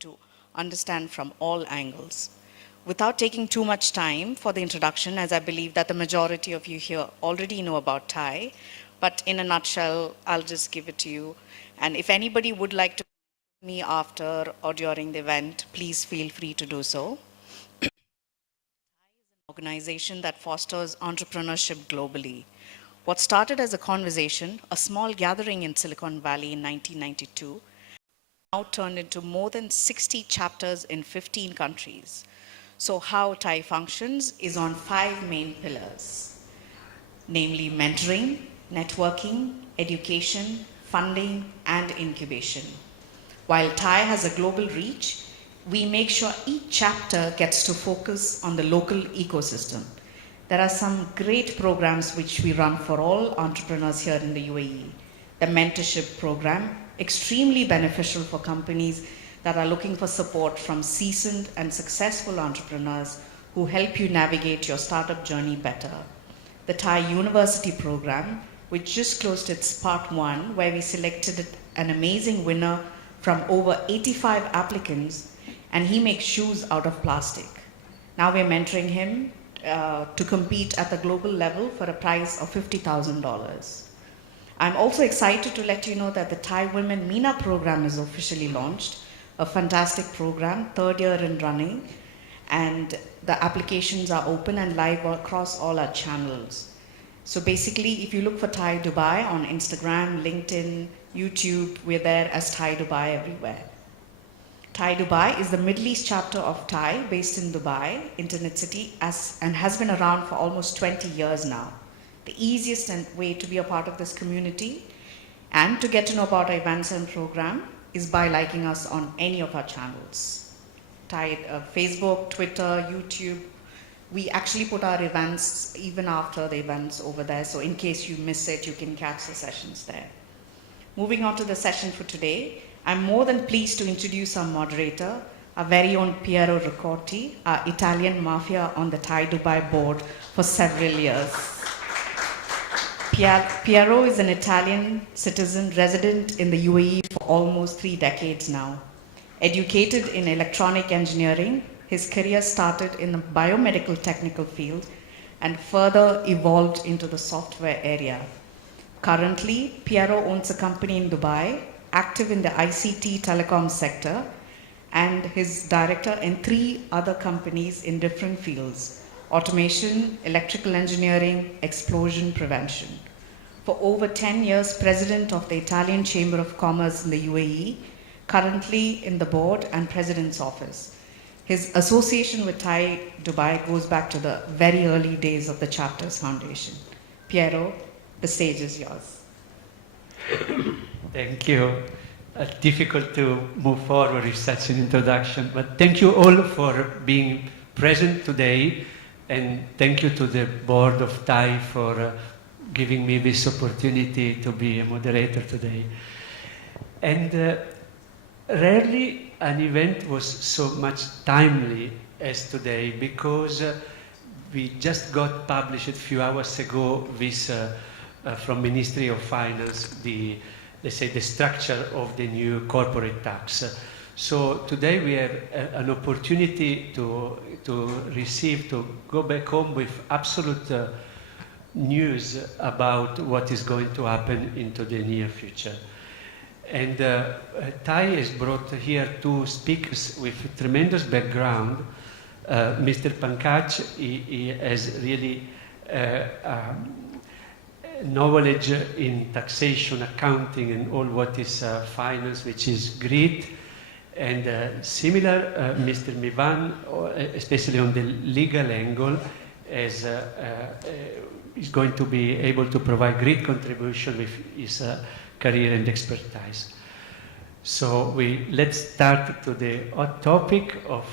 to understand from all angles. Without taking too much time for the introduction, as I believe that the majority of you here already know about Thai, but in a nutshell, I'll just give it to you. And if anybody would like to me after or during the event, please feel free to do so. Organization that fosters entrepreneurship globally. What started as a conversation, a small gathering in Silicon Valley in 1992, now turned into more than 60 chapters in 15 countries. So how Thai functions is on 5 main pillars, namely mentoring, networking, education, funding, and incubation. While Thai has a global reach, we make sure each chapter gets to focus on the local ecosystem. There are some great programs which we run for all entrepreneurs here in the UAE. The mentorship program, extremely beneficial for companies that are looking for support from seasoned and successful entrepreneurs who help you navigate your startup journey better. The Thai University program, which just closed its part 1, where we selected an amazing winner from over 85 applicants, and he makes shoes out of plastic. Now we're mentoring him to compete at the global level for a prize of $50,000. I'm also excited to let you know that the Thai Women MENA program is officially launched, a fantastic program, 3rd year in running, and the applications are open and live across all our channels. So basically, if you look for Thai Dubai on Instagram, LinkedIn, YouTube, we're there as Thai Dubai everywhere. Thai Dubai is the Middle East chapter of Thai based in Dubai, Internet City, and has been around for almost 20 years now. The easiest way to be a part of this community and to get to know about our events and program is by liking us on any of our channels. Thai Facebook, Twitter, YouTube. We actually put our events even after the events over there, so in case you miss it, you can catch the sessions there. Moving on to the session for today, I'm more than pleased to introduce our moderator, our very own Piero Ricotti, our Italian mafia on the Thai Dubai board for several years. Piero is an Italian citizen resident in the UAE for almost 3 decades now. Educated in electronic engineering, his career started in the biomedical technical field and further evolved into the software area. Currently, Piero owns a company in Dubai, active in the ICT telecom sector, and his director in 3 other companies in different fields: automation, electrical engineering, explosion prevention. For over 10 years, president of the Italian Chamber of Commerce in the UAE, currently in the board and president's office. His association with Thai Dubai goes back to the very early days of the chapter's foundation. Piero, the stage is yours. Thank you. Difficult to move forward with such an introduction, but thank you all for being present today, and thank you to the board of Thai for giving me this opportunity to be a moderator today. And rarely an event was so much timely as today, because we just got published a few hours ago this from Ministry of Finance, let's say the structure of the new corporate tax. So today we have an opportunity to go back home with absolute news about what is going to happen into the near future. And Thai has brought here 2 speakers with tremendous background. Mr. Pankaj, he has really knowledge in taxation, accounting, and all what is finance, which is great. And similar, Mr. Mevan, especially on the legal angle, is going to be able to provide great contribution with his career and expertise. So let's start to the hot topic of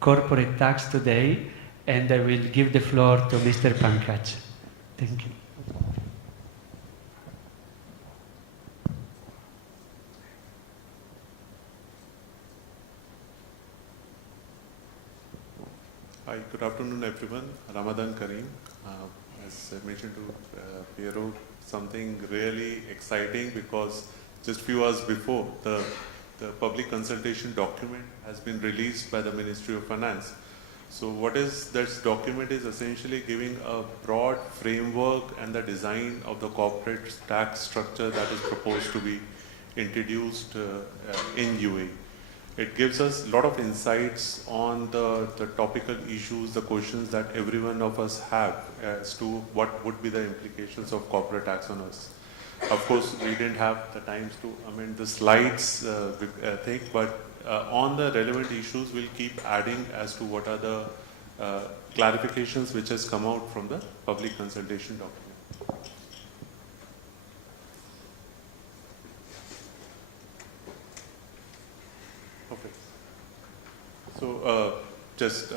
corporate tax today, and I will give the floor to Mr. Pankaj. Thank you. Hi, good afternoon everyone. Ramadan Kareem. As I mentioned to Piero, something really exciting, because just few hours before the the public consultation document has been released by the Ministry of Finance. So what is this document is essentially giving a broad framework and the design of the corporate tax structure that is proposed to be introduced in UAE. It gives us a lot of insights on the topical issues, the questions that every one of us have as to what would be the implications of corporate tax on us. Of course, we didn't have the times to amend the slides thing, but on the relevant issues, we'll keep adding as to what are the clarifications which has come out from the public consultation document. Okay. So just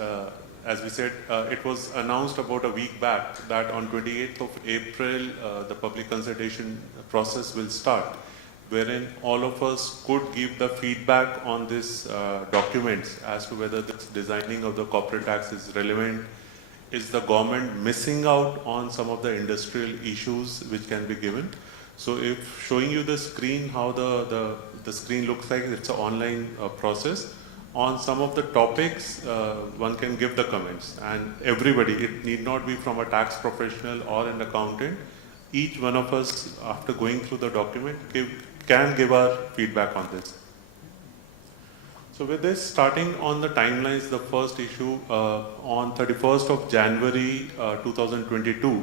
as we said, it was announced about a week back that on 28th of April, the public consultation process will start, wherein all of us could give the feedback on this documents as to whether this designing of the corporate tax is relevant. Is the government missing out on some of the industrial issues which can be given? So if showing you the screen, how the screen looks like, it's an online process. On some of the topics, one can give the comments, and everybody, it need not be from a tax professional or an accountant. Each one of us, after going through the document, can give our feedback on this. So with this, starting on the timelines, the first issue, on 31st of January 2022,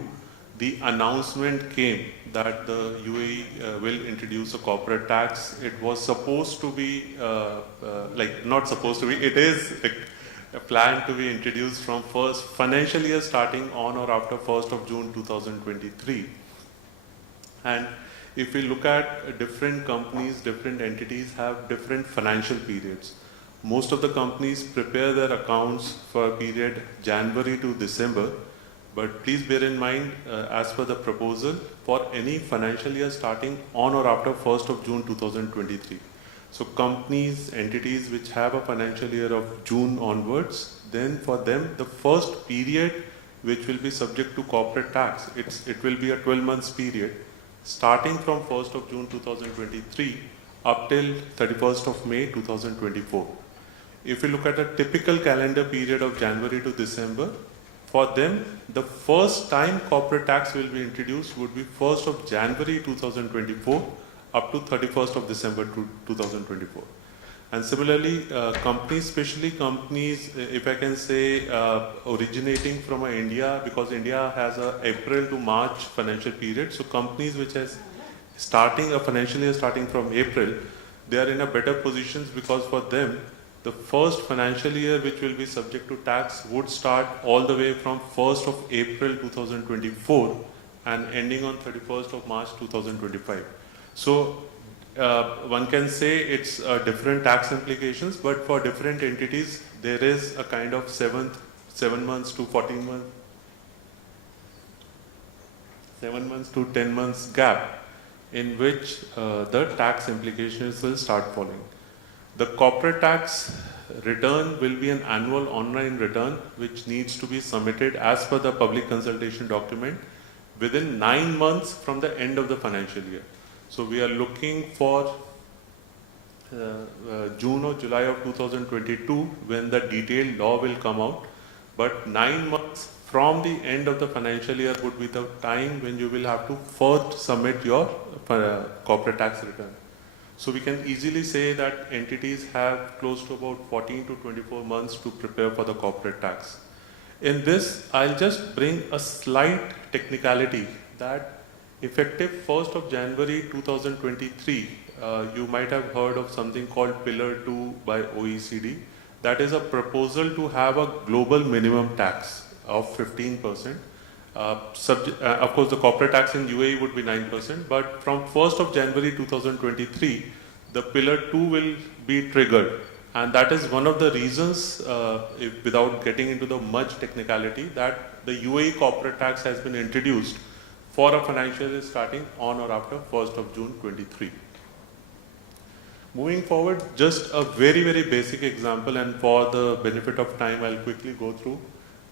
the announcement came that the UAE will introduce a corporate tax. It was supposed to be, not supposed to be, it is planned to be introduced from first financial year starting on or after 1st of June 2023. And if we look at different companies, different entities have different financial periods. Most of the companies prepare their accounts for a period January to December. But please bear in mind, as per the proposal, for any financial year starting on or after 1st of June 2023. So companies, entities which have a financial year of June onwards, then for them, the first period which will be subject to corporate tax, it will be a 12 months period, starting from 1st of June 2023 up till 31st of May 2024. If you look at a typical calendar period of January to December, for them, the first time corporate tax will be introduced would be 1st of January 2024 up to 31st of December 2024. And similarly, companies, especially companies, if I can say, originating from India, because India has a April to March financial period. So companies which has starting a financial year starting from April, they are in a better positions because for them, the first financial year which will be subject to tax would start all the way from 1st of April 2024 and ending on 31st of March 2025. So one can say it's different tax implications, but for different entities, there is a kind of 7 months to 14 months, 7 months to 10 months gap in which the tax implications will start falling. The corporate tax return will be an annual online return which needs to be submitted as per the public consultation document within 9 months from the end of the financial year. So we are looking for June or July of 2022 when the detailed law will come out. But 9 months from the end of the financial year would be the time when you will have to first submit your corporate tax return. So we can easily say that entities have close to about 14 to 24 months to prepare for the corporate tax. In this, I'll just bring a slight technicality that effective 1st of January 2023, you might have heard of something called Pillar 2 by OECD. That is a proposal to have a global minimum tax of 15%. Of course, the corporate tax in UAE would be 9%, but from 1st of January 2023, the Pillar 2 will be triggered. And that is one of the reasons, without getting into the much technicality, that the UAE corporate tax has been introduced for a financial year starting on or after 1st of June 23. Moving forward, just a very, very basic example, and for the benefit of time, I'll quickly go through.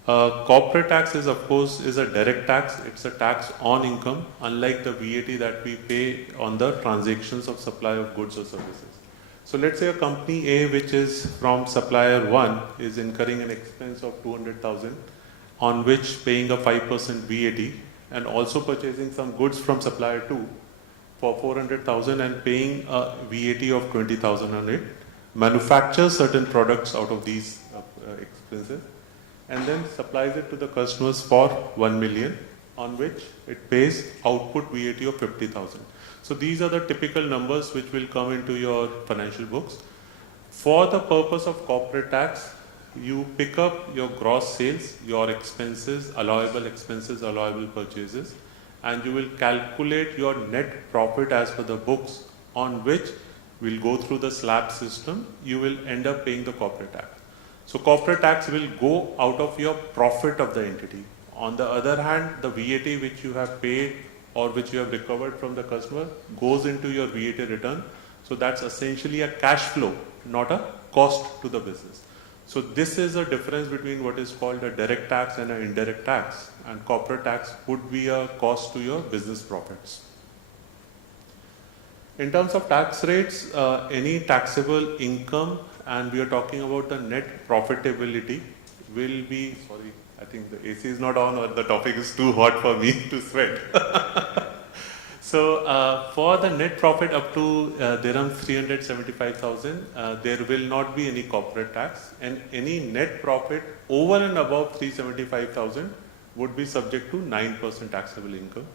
Corporate tax is, of course, is a direct tax. It's a tax on income, unlike the VAT that we pay on the transactions of supply of goods or services. So let's say a company A, which is from supplier 1, is incurring an expense of 200,000, on which paying a 5% VAT, and also purchasing some goods from supplier 2 for 400,000 and paying a VAT of 20,000 on it, manufactures certain products out of these expenses, and then supplies it to the customers for 1 million, on which it pays output VAT of 50,000. So these are the typical numbers which will come into your financial books. For the purpose of corporate tax, you pick up your gross sales, your expenses, allowable purchases, and you will calculate your net profit as per the books, on which we'll go through the slab system. You will end up paying the corporate tax. So corporate tax will go out of your profit of the entity. On the other hand, the VAT which you have paid or which you have recovered from the customer goes into your VAT return. So that's essentially a cash flow, not a cost to the business. So this is a difference between what is called a direct tax and an indirect tax, and corporate tax would be a cost to your business profits. In terms of tax rates, any taxable income, and we are talking about the net profitability, will be, sorry, I think the AC is not on or the topic is too hot for me to sweat. So for the net profit up to dirham 375,000, there will not be any corporate tax, and any net profit over and above 375,000 would be subject to 9% taxable income.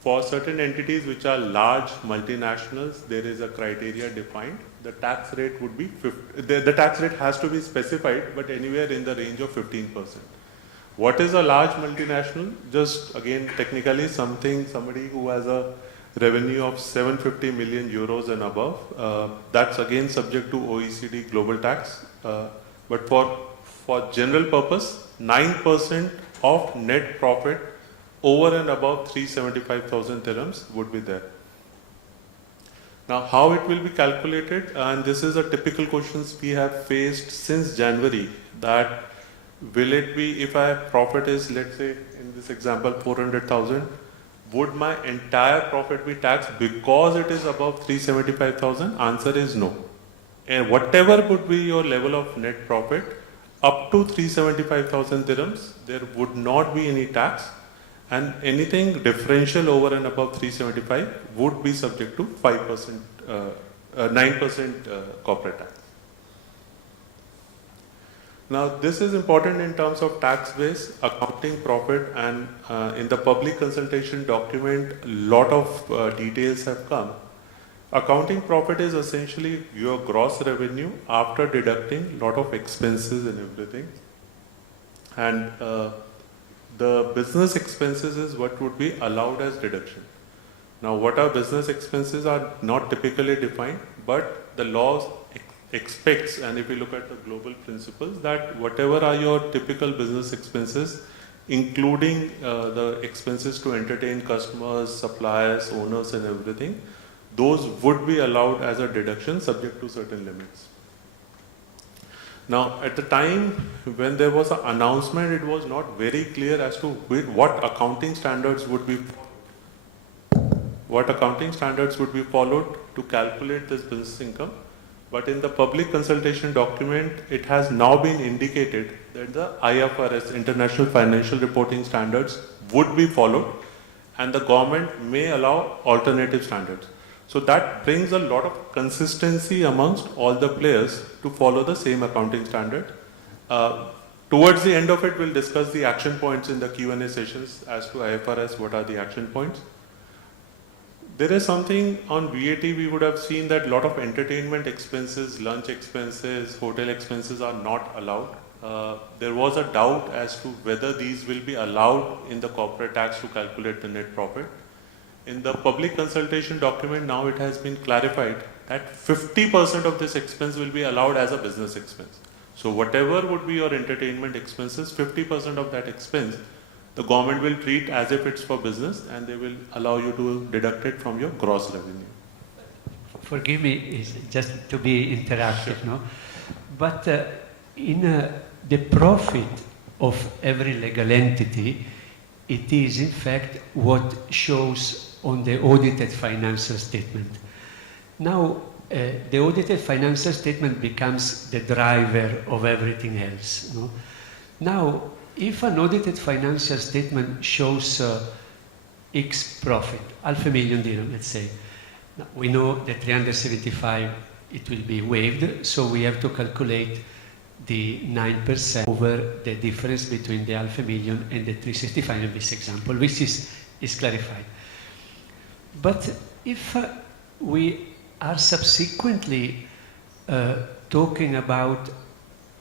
For certain entities which are large multinationals, there is a criteria defined. The tax rate would be the tax rate has to be specified, but anywhere in the range of 15%. What is a large multinational? Just again, technically somebody who has a revenue of 750 million euros and above. That's again subject to OECD global tax. But for general purpose, 9% of net profit over and above 375,000 dirhams would be there. Now, how it will be calculated, and this is a typical questions we have faced since January, that will it be, if my profit is, let's say in this example, 400,000, would my entire profit be taxed because it is above 375,000? Answer is no. And whatever would be your level of net profit, up to 375,000 dirhams, there would not be any tax, and anything differential over and above 375 would be subject to 5%, 9% corporate tax. Now, this is important in terms of tax base, accounting profit, and in the public consultation document, a lot of details have come. Accounting profit is essentially your gross revenue after deducting a lot of expenses and everything. And the business expenses is what would be allowed as deduction. Now, what are business expenses are not typically defined, but the law expects, and if you look at the global principles, that whatever are your typical business expenses, including the expenses to entertain customers, suppliers, owners and everything, those would be allowed as a deduction subject to certain limits. Now, at the time when there was an announcement, it was not very clear as to what accounting standards would be followed to calculate this business income. But in the public consultation document, it has now been indicated that the IFRS, International Financial Reporting Standards, would be followed, and the government may allow alternative standards. So that brings a lot of consistency amongst all the players to follow the same accounting standard. Towards the end of it, we'll discuss the action points in the Q&A sessions as to IFRS, what are the action points. There is something on VAT, we would have seen that a lot of entertainment expenses, lunch expenses, hotel expenses are not allowed. There was a doubt as to whether these will be allowed in the corporate tax to calculate the net profit. In the public consultation document, now it has been clarified that 50% of this expense will be allowed as a business expense. So whatever would be your entertainment expenses, 50% of that expense, the government will treat as if it's for business, and they will allow you to deduct it from your gross revenue. Forgive me, it's just to be interactive, no? But in the profit of every legal entity, it is in fact what shows on the audited financial statement. Now, the audited financial statement becomes the driver of everything else. No? Now, if an audited financial statement shows X profit, $500,000 let's say, now, we know that 375 it will be waived, so we have to calculate the 9% over the difference between the $500,000 and the 365 in this example, which is clarified. But if we are subsequently talking about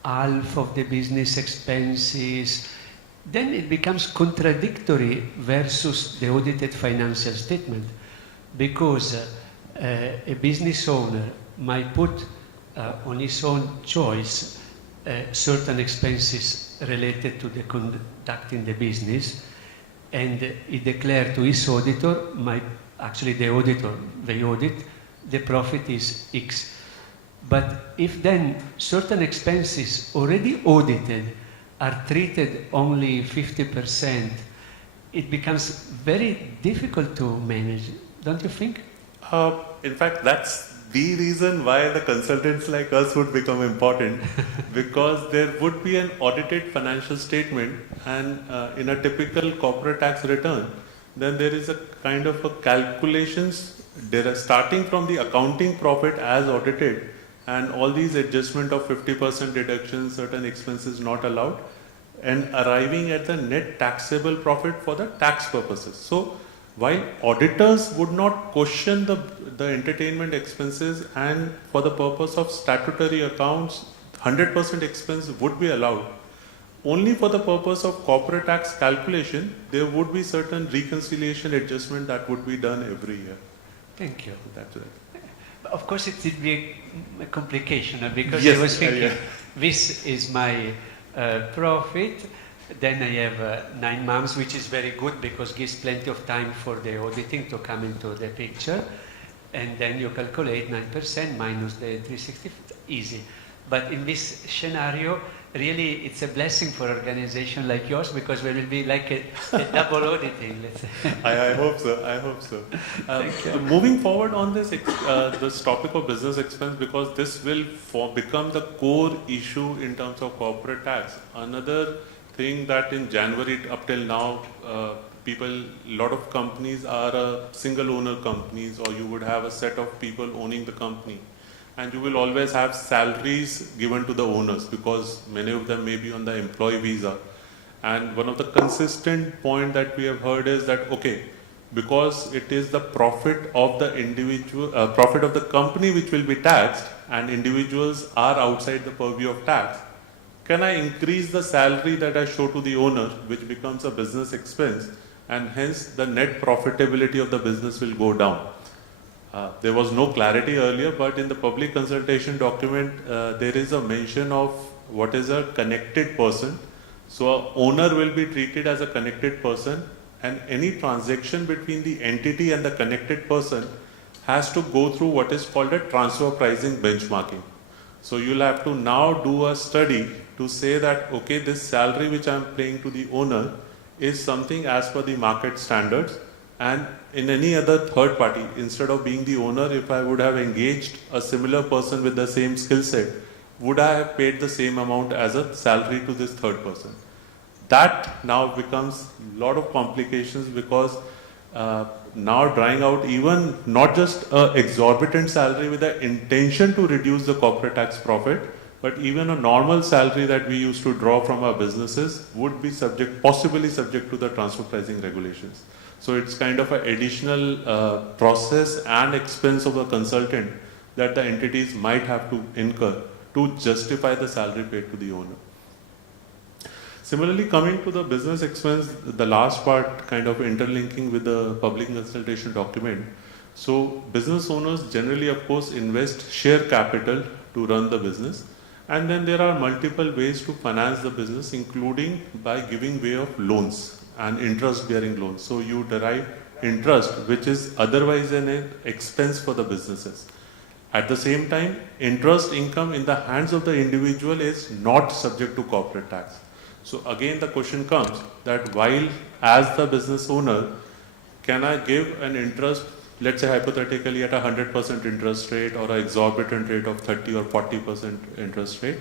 half of the business expenses, then it becomes contradictory versus the audited financial statement, because a business owner might put on his own choice certain expenses related to the conducting the business, and he declared to his auditor, actually the auditor, they audit, the profit is X. But if then certain expenses already audited are treated only 50%, it becomes very difficult to manage, don't you think? In fact, that's the reason why the consultants like us would become important, because there would be an audited financial statement, and in a typical corporate tax return, then there is a kind of a calculations starting from the accounting profit as audited, and all these adjustment of 50% deductions, certain expenses not allowed, and arriving at the net taxable profit for the tax purposes. So while auditors would not question the entertainment expenses, and for the purpose of statutory accounts, 100% expense would be allowed. Only for the purpose of corporate tax calculation, there would be certain reconciliation adjustment that would be done every year. Thank you. That's right. Of course, it would be a complication, because Yes, I was thinking, yeah. this is my profit, then I have 9 months, which is very good because gives plenty of time for the auditing to come into the picture, and then you calculate 9% minus the 360, easy. But in this scenario, really it's a blessing for an organization like yours, because we will be like a double auditing, let's say. I hope so. I hope so. Thank you. Moving forward on this this topic of business expense, because this will become the core issue in terms of corporate tax. Another thing that in January up till now, a lot of companies are single owner companies, or you would have a set of people owning the company. And you will always have salaries given to the owners, because many of them may be on the employee visa. And one of the consistent point that we have heard is that, okay, because it is the profit of the individual, profit of the company which will be taxed, and individuals are outside the purview of tax, can I increase the salary that I show to the owner, which becomes a business expense, and hence the net profitability of the business will go down. There was no clarity earlier, but in the public consultation document, there is a mention of what is a connected person. So an owner will be treated as a connected person, and any transaction between the entity and the connected person has to go through what is called a transfer pricing benchmarking. So you'll have to now do a study to say that, okay, this salary which I'm paying to the owner is something as per the market standards, and in any other third party, instead of being the owner, if I would have engaged a similar person with the same skill set, would I have paid the same amount as a salary to this third person? That now becomes a lot of complications, because now drawing out even not just an exorbitant salary with the intention to reduce the corporate tax profit, but even a normal salary that we used to draw from our businesses would be possibly subject to the transfer pricing regulations. So it's kind of an additional process and expense of a consultant that the entities might have to incur to justify the salary paid to the owner. Similarly, coming to the business expense, the last part kind of interlinking with the public consultation document. So business owners generally, of course, invest share capital to run the business. And then there are multiple ways to finance the business, including by giving way of loans and interest-bearing loans. So you derive interest, which is otherwise an expense for the businesses. At the same time, interest income in the hands of the individual is not subject to corporate tax. So again, the question comes that while as the business owner, can I give an interest let's say hypothetically at a 100% interest rate or an exorbitant rate of 30 or 40% interest rate,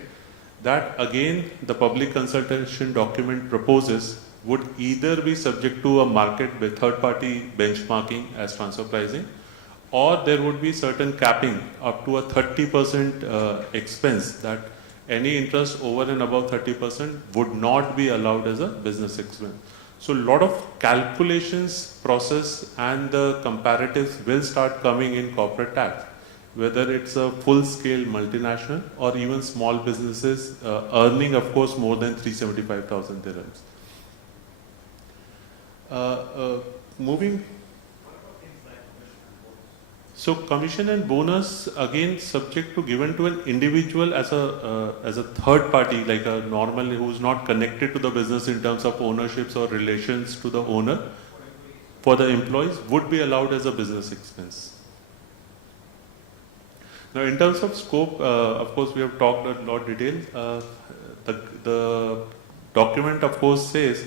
that again the public consultation document proposes would either be subject to a market with third-party benchmarking as transfer pricing, or there would be certain capping up to a 30% expense, that any interest over and above 30% would not be allowed as a business expense. So a lot of calculations process and the comparatives will start coming in corporate tax, whether it's a full-scale multinational or even small businesses earning, of course, more than 375,000 dirhams. Moving. So commission and bonus, again subject to given to an individual as a third party, like a normal who's not connected to the business in terms of ownerships or relations to the owner, for the employees would be allowed as a business expense. Now in terms of scope, of course we have talked a lot detail. The document of course says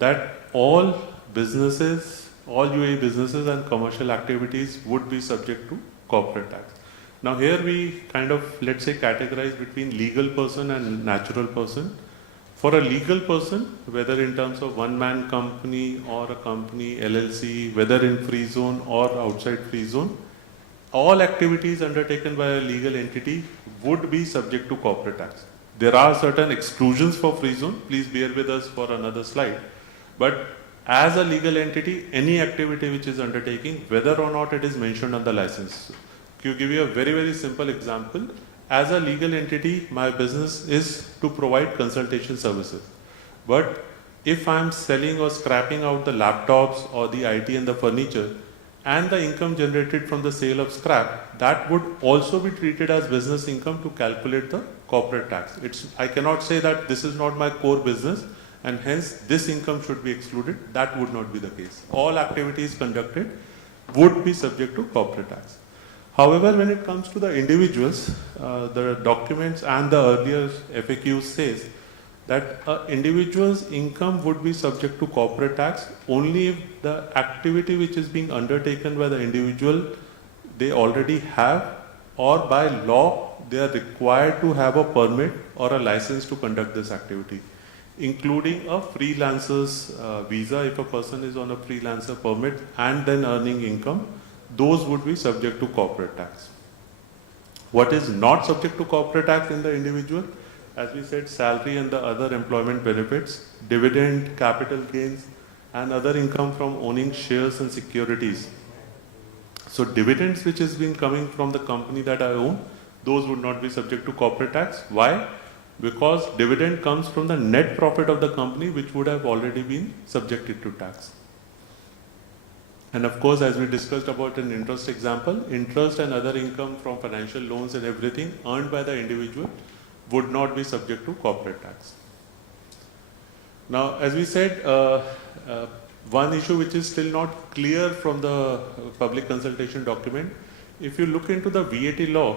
that all businesses, all UAE businesses and commercial activities would be subject to corporate tax. Now here we kind of, let's say, categorize between legal person and natural person. For a legal person, whether in terms of one-man company or a company, LLC, whether in free zone or outside free zone, all activities undertaken by a legal entity would be subject to corporate tax. There are certain exclusions for free zone. Please bear with us for another slide. But as a legal entity, any activity which is undertaking, whether or not it is mentioned on the license. To give you a very, very simple example, as a legal entity, my business is to provide consultation services. But if I'm selling or scrapping out the laptops or the IT and the furniture, and the income generated from the sale of scrap, that would also be treated as business income to calculate the corporate tax. I cannot say that this is not my core business, and hence this income should be excluded. That would not be the case. All activities conducted would be subject to corporate tax. However, when it comes to the individuals, the documents and the earlier FAQs says that individual's income would be subject to corporate tax only if the activity which is being undertaken by the individual they already have, or by law they are required to have a permit or a license to conduct this activity, including a freelancer's visa. If a person is on a freelancer permit and then earning income, those would be subject to corporate tax. What is not subject to corporate tax in the individual? As we said, salary and the other employment benefits, dividend, capital gains, and other income from owning shares and securities. So dividends which has been coming from the company that I own, those would not be subject to corporate tax. Why? Because dividend comes from the net profit of the company, which would have already been subjected to tax. And of course, as we discussed about an interest example, interest and other income from financial loans and everything earned by the individual would not be subject to corporate tax. Now, as we said, one issue which is still not clear from the public consultation document, if you look into the VAT law,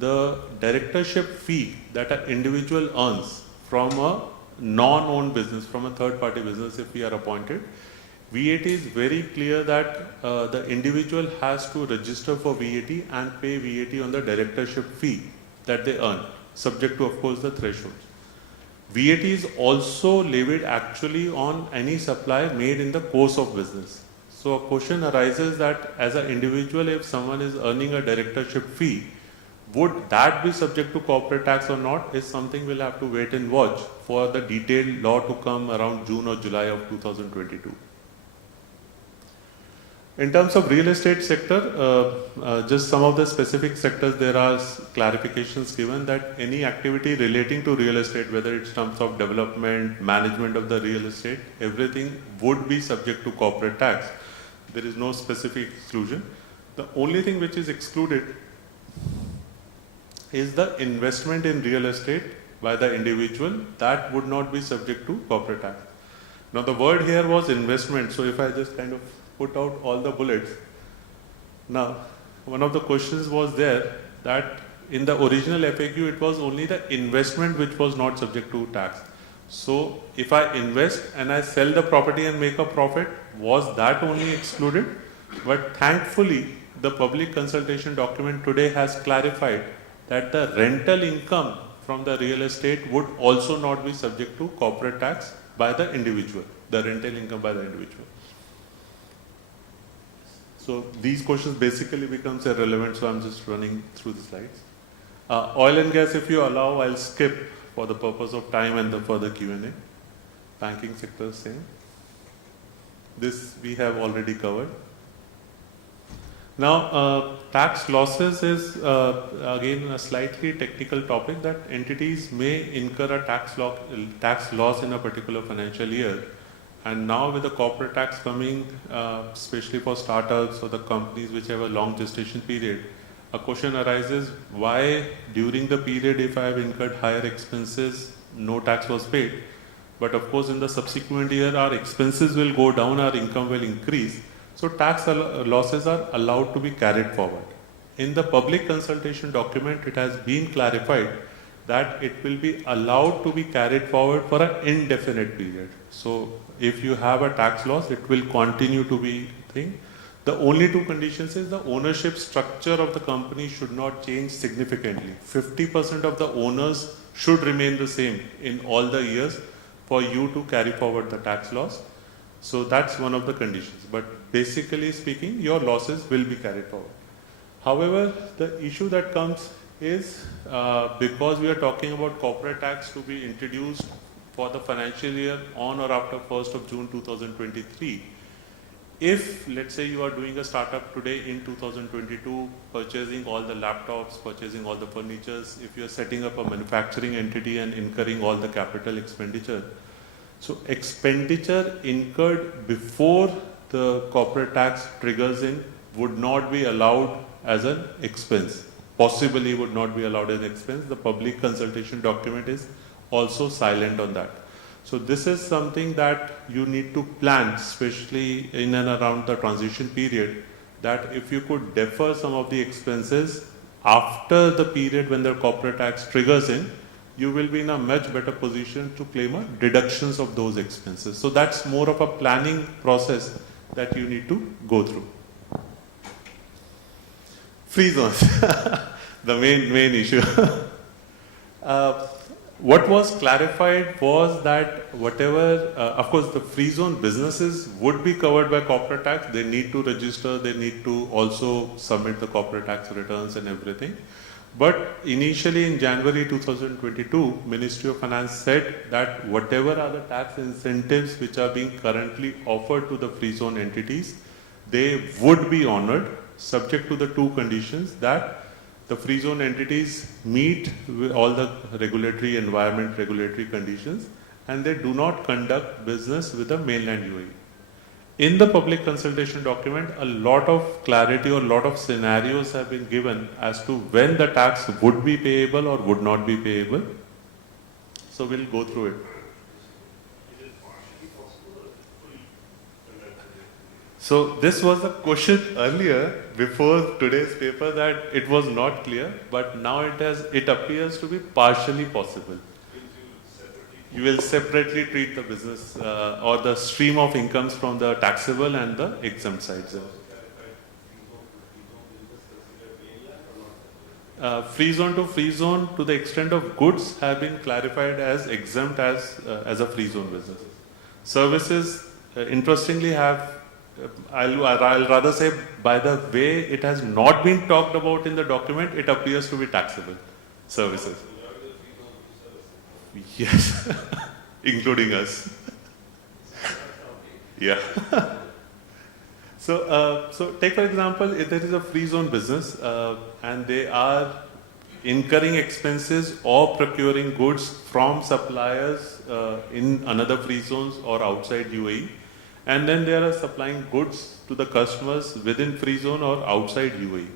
the directorship fee that an individual earns from a non-owned business, from a third-party business, if we are appointed, VAT is very clear that the individual has to register for VAT and pay VAT on the directorship fee that they earn, subject to, of course, the thresholds. VAT is also levied actually on any supply made in the course of business. So a question arises that as an individual, if someone is earning a directorship fee, would that be subject to corporate tax or not, is something we'll have to wait and watch for the detailed law to come around June or July of 2022. In terms of real estate sector, just some of the specific sectors, there are clarifications given that any activity relating to real estate, whether it's terms of development, management of the real estate, everything would be subject to corporate tax. There is no specific exclusion. The only thing which is excluded is the investment in real estate by the individual. That would not be subject to corporate tax. Now the word here was investment, so if I just kind of put out all the bullets. Now, one of the questions was there that in the original FAQ, it was only the investment which was not subject to tax. So, if I invest and I sell the property and make a profit, was that only excluded? But thankfully, the public consultation document today has clarified that the rental income from the real estate would also not be subject to corporate tax by the individual, the rental income by the individual. So these questions basically becomes irrelevant, so I'm just running through the slides. Oil and gas, if you allow, I'll skip for the purpose of time and the further Q&A. Banking sector, same. This we have already covered. Now, tax losses is again a slightly technical topic that entities may incur a tax loss in a particular financial year. And now with the corporate tax coming, especially for startups or the companies which have a long gestation period, a question arises, why during the period if I have incurred higher expenses, no tax was paid? But of course in the subsequent year our expenses will go down, our income will increase. So tax losses are allowed to be carried forward. In the public consultation document, it has been clarified that it will be allowed to be carried forward for an indefinite period. So if you have a tax loss, it will continue to be thing. The only two conditions is the ownership structure of the company should not change significantly. 50% of the owners should remain the same in all the years for you to carry forward the tax loss. So that's one of the conditions. But basically speaking, your losses will be carried forward. However, the issue that comes is because we are talking about corporate tax to be introduced for the financial year on or after 1st of June 2023. If, let's say, you are doing a startup today in 2022, purchasing all the laptops, purchasing all the furnitures, if you are setting up a manufacturing entity and incurring all the capital expenditure, so expenditure incurred before the corporate tax triggers in would not be allowed as an expense. Possibly would not be allowed as an expense. The public consultation document is also silent on that. So this is something that you need to plan, especially in and around the transition period, that if you could defer some of the expenses after the period when the corporate tax triggers in, you will be in a much better position to claim a deductions of those expenses. So that's more of a planning process that you need to go through. Free zones, the main issue. What was clarified was that whatever, of course, the free zone businesses would be covered by corporate tax. They need to register, they need to also submit the corporate tax returns and everything. But initially in January 2022, Ministry of Finance said that whatever are the tax incentives which are being currently offered to the free zone entities, they would be honored subject to the two conditions that the free zone entities meet with all the regulatory environment, regulatory conditions, and they do not conduct business with the mainland UAE. In the public consultation document, a lot of clarity or a lot of scenarios have been given as to when the tax would be payable or would not be payable. So we'll go through it. So this was a question earlier before today's paper that it was not clear, but now it appears to be partially possible. You will separately treat the business or the stream of incomes from the taxable and the exempt sides. Free zone to free zone to the extent of goods have been clarified as exempt as a free zone business. Services, interestingly, have I'll rather say by the way it has not been talked about in the document, it appears to be taxable services. Yes, including us. Yeah. So take for example, if there is a free zone business and they are incurring expenses or procuring goods from suppliers in another free zones or outside UAE, and then they are supplying goods to the customers within free zone or outside UAE.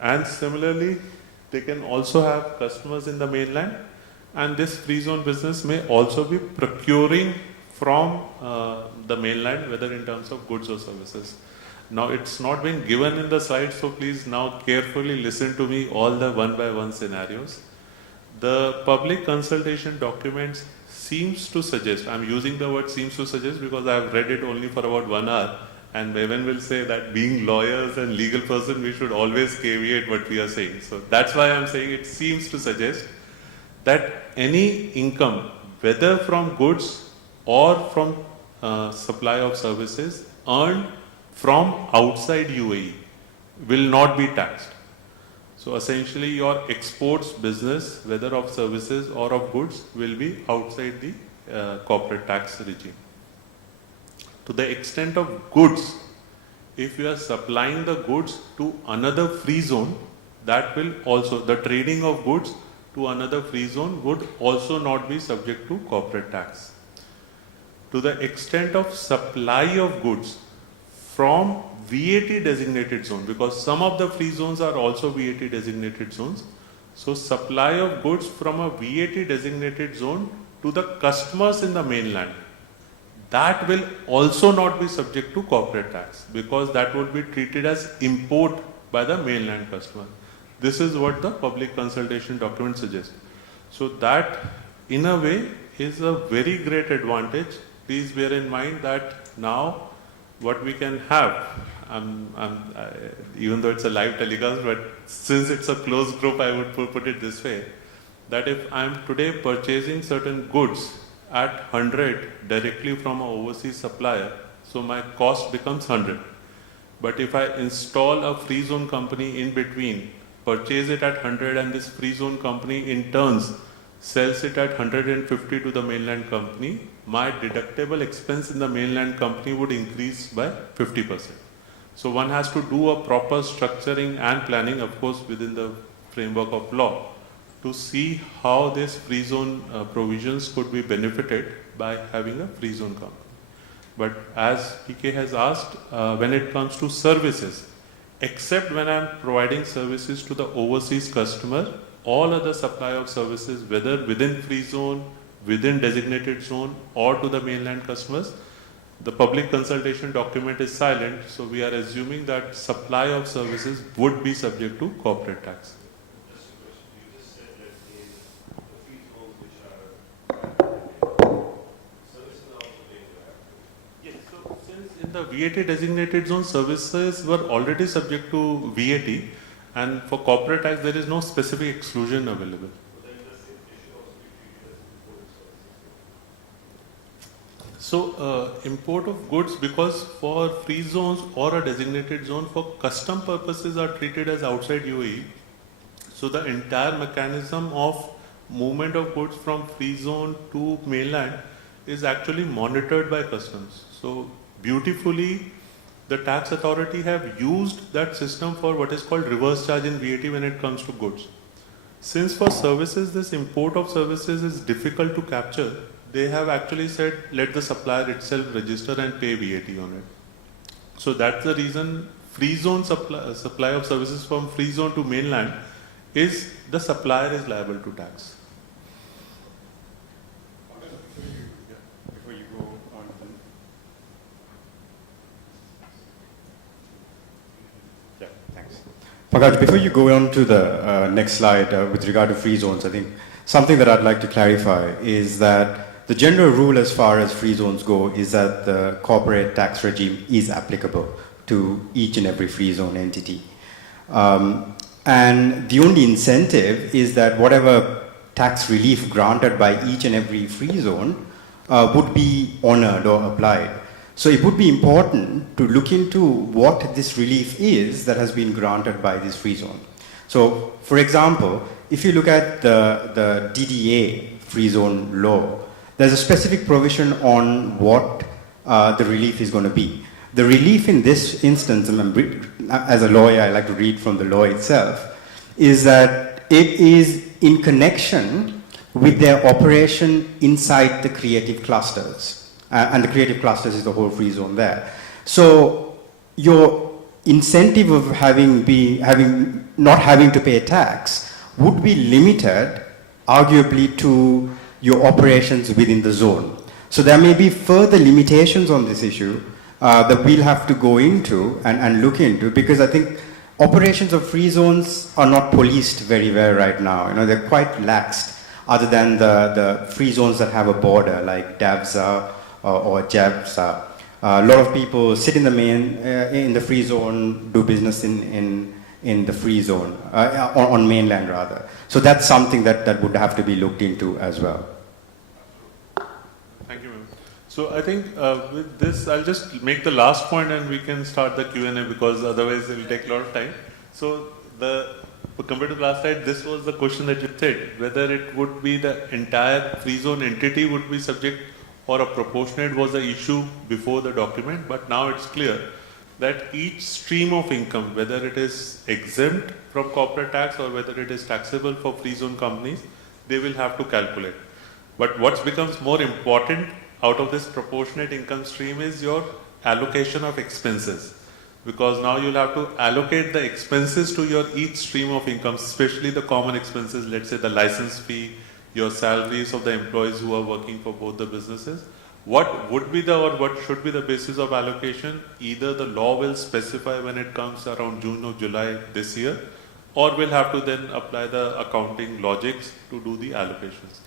And similarly, they can also have customers in the mainland, and this free zone business may also be procuring from the mainland, whether in terms of goods or services. Now it's not been given in the slide, so please now carefully listen to me all the one by one scenarios. The public consultation documents seems to suggest, I'm using the word seems to suggest because I have read it only for about 1 hour And Mevan will say that being lawyers and legal person, we should always caveat what we are saying. So that's why I'm saying it seems to suggest that any income, whether from goods or from supply of services earned from outside UAE, will not be taxed. So essentially your exports business, whether of services or of goods, will be outside the corporate tax regime. To the extent of goods, if you are supplying the goods to another free zone, that will also, the trading of goods to another free zone would also not be subject to corporate tax. To the extent of supply of goods from VAT designated zone, because some of the free zones are also VAT designated zones. So supply of goods from a VAT designated zone to the customers in the mainland, that will also not be subject to corporate tax, because that would be treated as import by the mainland customer. This is what the public consultation document suggests. So that in a way is a very great advantage. Please bear in mind that now what we can have, even though it's a live telecast, but since it's a closed group, I would put it this way, that if I'm today purchasing certain goods at 100 directly from an overseas supplier, so my cost becomes 100. But if I install a free zone company in between, purchase it at 100, and this free zone company in turns sells it at 150 to the mainland company, my deductible expense in the mainland company would increase by 50%. So one has to do a proper structuring and planning, of course, within the framework of law, to see how this free zone provisions could be benefited by having a free zone company. But as PK has asked, when it comes to services, except when I'm providing services to the overseas customer, all other supply of services, whether within free zone, within designated zone, or to the mainland customers, the public consultation document is silent, so we are assuming that supply of services would be subject to corporate tax. In the VAT designated zone, services were already subject to VAT, and for corporate tax there is no specific exclusion available. So import of goods, because for free zones or a designated zone for custom purposes are treated as outside UAE, so the entire mechanism of movement of goods from free zone to mainland is actually monitored by customs. So beautifully, the tax authority have used that system for what is called reverse charge in VAT when it comes to goods. Since for services, this import of services is difficult to capture, they have actually said, let the supplier itself register and pay VAT on it. So that's the reason free zone supply of services from free zone to mainland is the supplier is liable to tax. Before you go on to yeah, thanks. Pankaj, before you go on to the next slide with regard to free zones, I think something that I'd like to clarify is that the general rule as far as free zones go is that the corporate tax regime is applicable to each and every free zone entity. And the only incentive is that whatever tax relief granted by each and every free zone would be honored or applied. So it would be important to look into what this relief is that has been granted by this free zone. So, for example, if you look at the DDA free zone law, there's a specific provision on what the relief is going to be. The relief in this instance, as a lawyer, I like to read from the law itself, is that it is in connection with their operation inside the creative clusters. And the creative clusters is the whole free zone there. So your incentive of not having to pay tax would be limited, arguably, to your operations within the zone. So there may be further limitations on this issue that we'll have to go into and look into, because I think operations of free zones are not policed very well right now. They're quite laxed, other than the free zones that have a border, like DAVSA or JAVSA. A lot of people sit in the free zone, do business in the free zone, on mainland rather. So that's something that would have to be looked into as well. Thank you, ma'am. So I think with this, I'll just make the last point and we can start the Q&A because otherwise it will take a lot of time. So compared to the last slide, this was the question that you said, whether it would be the entire free zone entity would be subject or a proportionate was the issue before the document, but now it's clear that each stream of income, whether it is exempt from corporate tax or whether it is taxable for free zone companies, they will have to calculate. But what becomes more important out of this proportionate income stream is your allocation of expenses. Because now you'll have to allocate the expenses to your each stream of income, especially the common expenses, let's say the license fee, your salaries of the employees who are working for both the businesses. What would be or what should be the basis of allocation? Either the law will specify when it comes around June or July this year, or we'll have to then apply the accounting logics to do the allocations.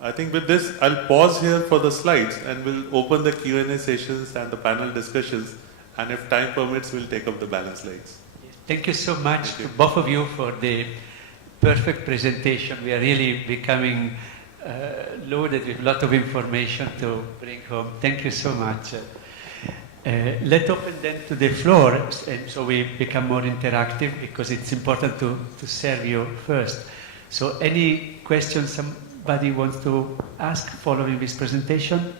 I think with this, I'll pause here for the slides and we'll open the Q&A sessions and the panel discussions. And if time permits, we'll take up the balance legs. Thank you so much to both of you for the perfect presentation. We are really becoming loaded with a lot of information to bring home. Thank you so much. Let's open then to the floor, and so we become more interactive because it's important to serve you first. So any questions somebody wants to ask following this presentation?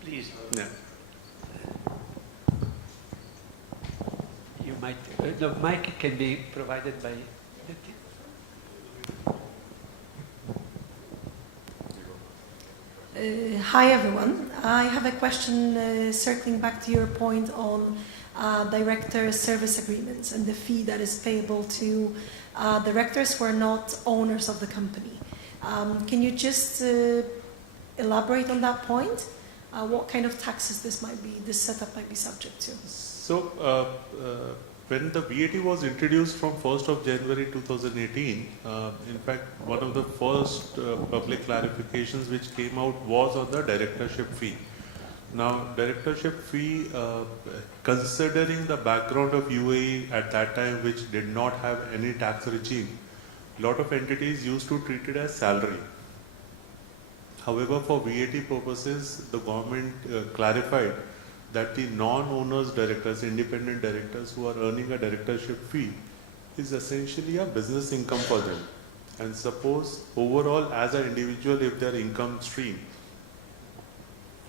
Please. Yeah. You might, the mic can be provided by the team. Hi everyone. I have a question circling back to your point on director service agreements and the fee that is payable to directors who are not owners of the company. Can you just elaborate on that point? What kind of taxes this setup might be subject to? So, when the VAT was introduced from 1st of January 2018, in fact, one of the first public clarifications which came out was on the directorship fee. Now, directorship fee, considering the background of UAE at that time, which did not have any tax regime, a lot of entities used to treat it as salary. However, for VAT purposes, the government clarified that the non-owners directors, independent directors who are earning a directorship fee is essentially a business income for them. And suppose overall as an individual, if their income stream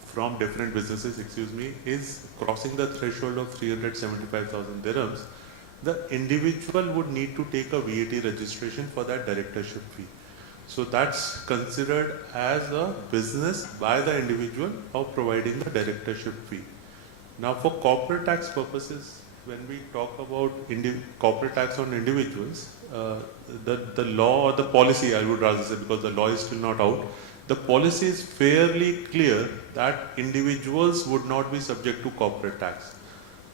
from different businesses, is crossing the threshold of 375,000 dirhams, the individual would need to take a VAT registration for that directorship fee. So that's considered as a business by the individual of providing the directorship fee. Now for corporate tax purposes, when we talk about corporate tax on individuals, the law or the policy, I would rather say, because the law is still not out, the policy is fairly clear that individuals would not be subject to corporate tax.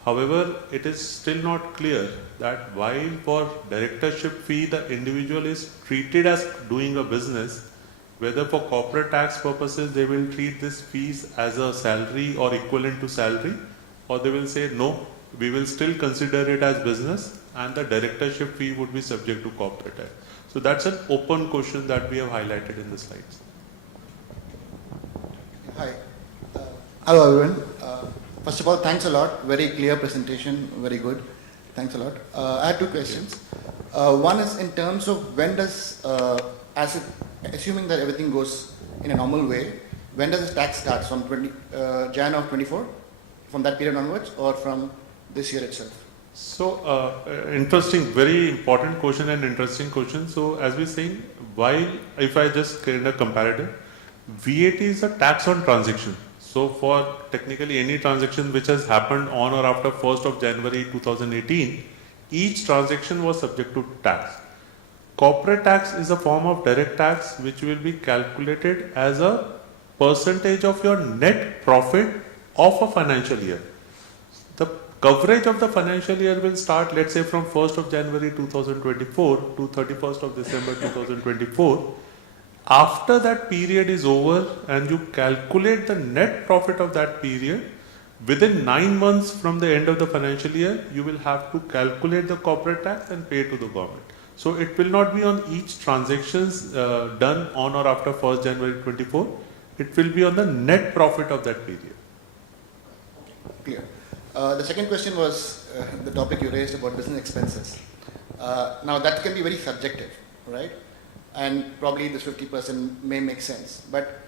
However, it is still not clear that while for directorship fee the individual is treated as doing a business, whether for corporate tax purposes they will treat this fees as a salary or equivalent to salary, or they will say no, we will still consider it as business and the directorship fee would be subject to corporate tax. So that's an open question that we have highlighted in the slides. Hi. Hello everyone. First of all, thanks a lot. Very clear presentation, very good. Thanks a lot. I had two questions. One is in terms of when does, assuming that everything goes in a normal way, when does the tax start? From Jan of 24? From that period onwards or from this year itself? So, interesting, very important question and interesting question. So, as we're saying, while if I just create a comparative, VAT is a tax on transaction. So, for technically any transaction which has happened on or after 1st of January 2018, each transaction was subject to tax. Corporate tax is a form of direct tax which will be calculated as a percentage of your net profit of a financial year. The coverage of the financial year will start, let's say, from 1st of January 2024 to 31st of December 2024. After that period is over and you calculate the net profit of that period, within 9 months from the end of the financial year, you will have to calculate the corporate tax and pay to the government. So it will not be on each transactions done on or after 1st January 24. It will be on the net profit of that period. Clear. The second question was the topic you raised about business expenses. Now that can be very subjective, right? And probably this 50% may make sense. But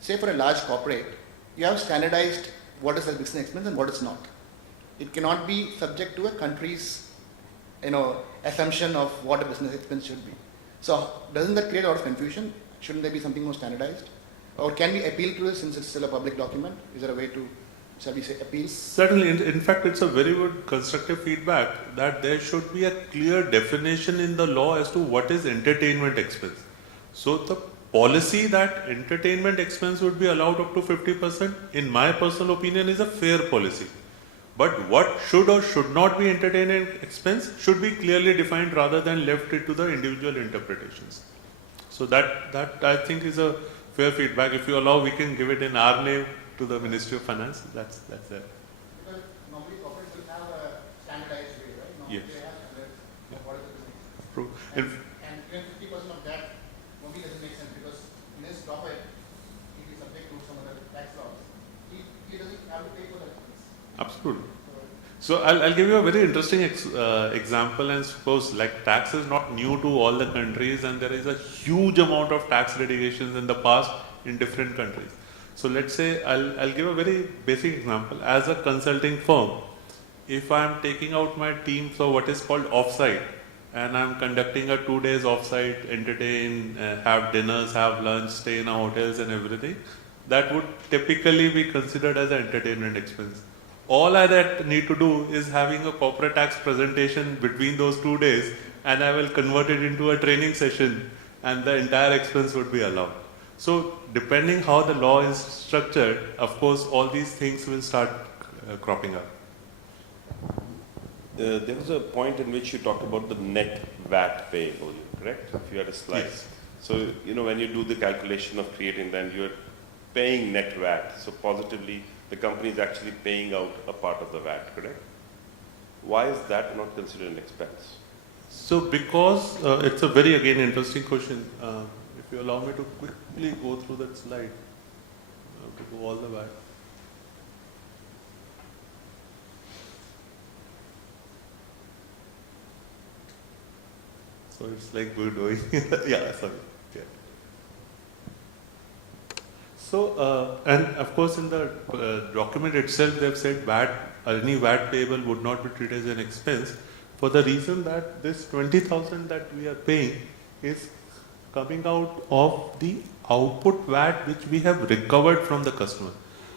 say for a large corporate, you have standardized what is a business expense and what is not. It cannot be subject to a country's, assumption of what a business expense should be. So doesn't that create a lot of confusion? Shouldn't there be something more standardized? Or can we appeal to this since it's still a public document? Is there a way to, shall we say, appeal? Certainly, in fact, it's a very good constructive feedback that there should be a clear definition in the law as to what is entertainment expense. So the policy that entertainment expense would be allowed up to 50%, in my personal opinion, is a fair policy. But what should or should not be entertainment expense should be clearly defined rather than left it to the individual interpretations. So that I think is a fair feedback. If you allow, we can give it in our name to the Ministry of Finance. That's it. Because normally corporates will have a standardized way, right? Normally Yes. they have standards of what is the business. True. And even 50% of that maybe doesn't make sense because in his profit, if he's subject to some other tax laws, he doesn't have to pay for that expense. Absolutely. So I'll give you a very interesting example, and suppose like tax is not new to all the countries and there is a huge amount of tax litigations in the past in different countries. So let's say I'll give a very basic example. As a consulting firm, if I'm taking out my team for what is called offsite and I'm conducting a 2 days offsite, entertain, have dinners, have lunch, stay in our hotels and everything, that would typically be considered as an entertainment expense. All I need to do is having a corporate tax presentation between those 2 days and I will convert it into a training session and the entire expense would be allowed. So depending how the law is structured, of course, all these things will start cropping up. There was a point in which you talked about the net VAT payable, correct? If you had a slide. Yes. So, when you do the calculation of creating, then you're paying net VAT. So positively, the company is actually paying out a part of the VAT, correct? Why is that not considered an expense? So because it's a very again interesting question. If you allow me to quickly go through that slide, to go all the way. So it's like we're doing, yeah, sorry. Yeah. So, and of course in the document itself they've said VAT, any VAT payable would not be treated as an expense for the reason that this 20,000 that we are paying is coming out of the output VAT which we have recovered from the customer.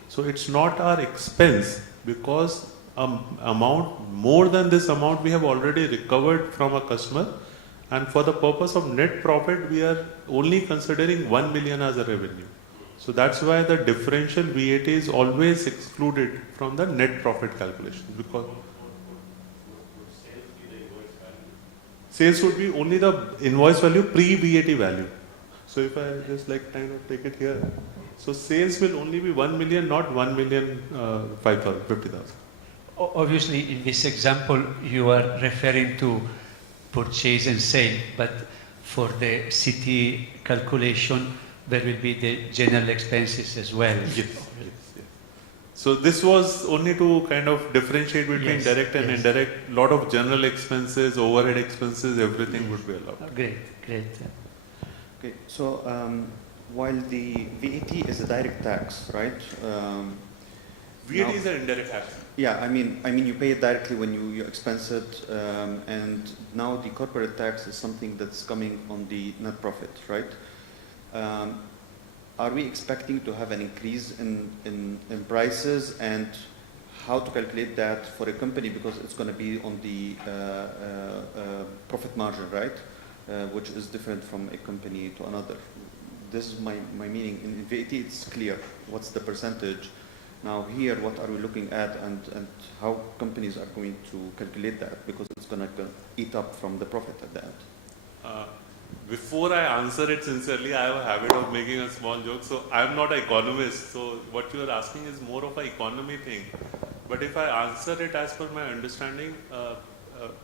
So it's not our expense because amount more than this amount we have already recovered from a customer, and for the purpose of net profit we are only considering 1 million as a revenue. So that's why the differential VAT is always excluded from the net profit calculation, because sales would be only the invoice value pre-VAT value. So if I just like kind of take it here, so sales will only be 1 million, not 1,050,000. Obviously, in this example, you are referring to purchase and sale, but for the city calculation, there will be the general expenses as well. Yes. So this was only to kind of differentiate between direct and indirect. Lot of general expenses, overhead expenses, everything would be allowed. Great. Okay, so while the VAT is a direct tax, right? VAT is an indirect tax. Yeah, I mean you pay it directly when you expense it, and now the corporate tax is something that's coming on the net profit, right? Are we expecting to have an increase in prices, and how to calculate that for a company, because it's going to be on the profit margin, right? Which is different from a company to another. This is my meaning. In VAT it's clear what's the percentage. Now here, what are we looking at, and how companies are going to calculate that, because it's going to eat up from the profit at the end. before I answer it sincerely, I have a habit of making a small joke. So I'm not an economist. So what you are asking is more of an economy thing. But if I answer it as per my understanding,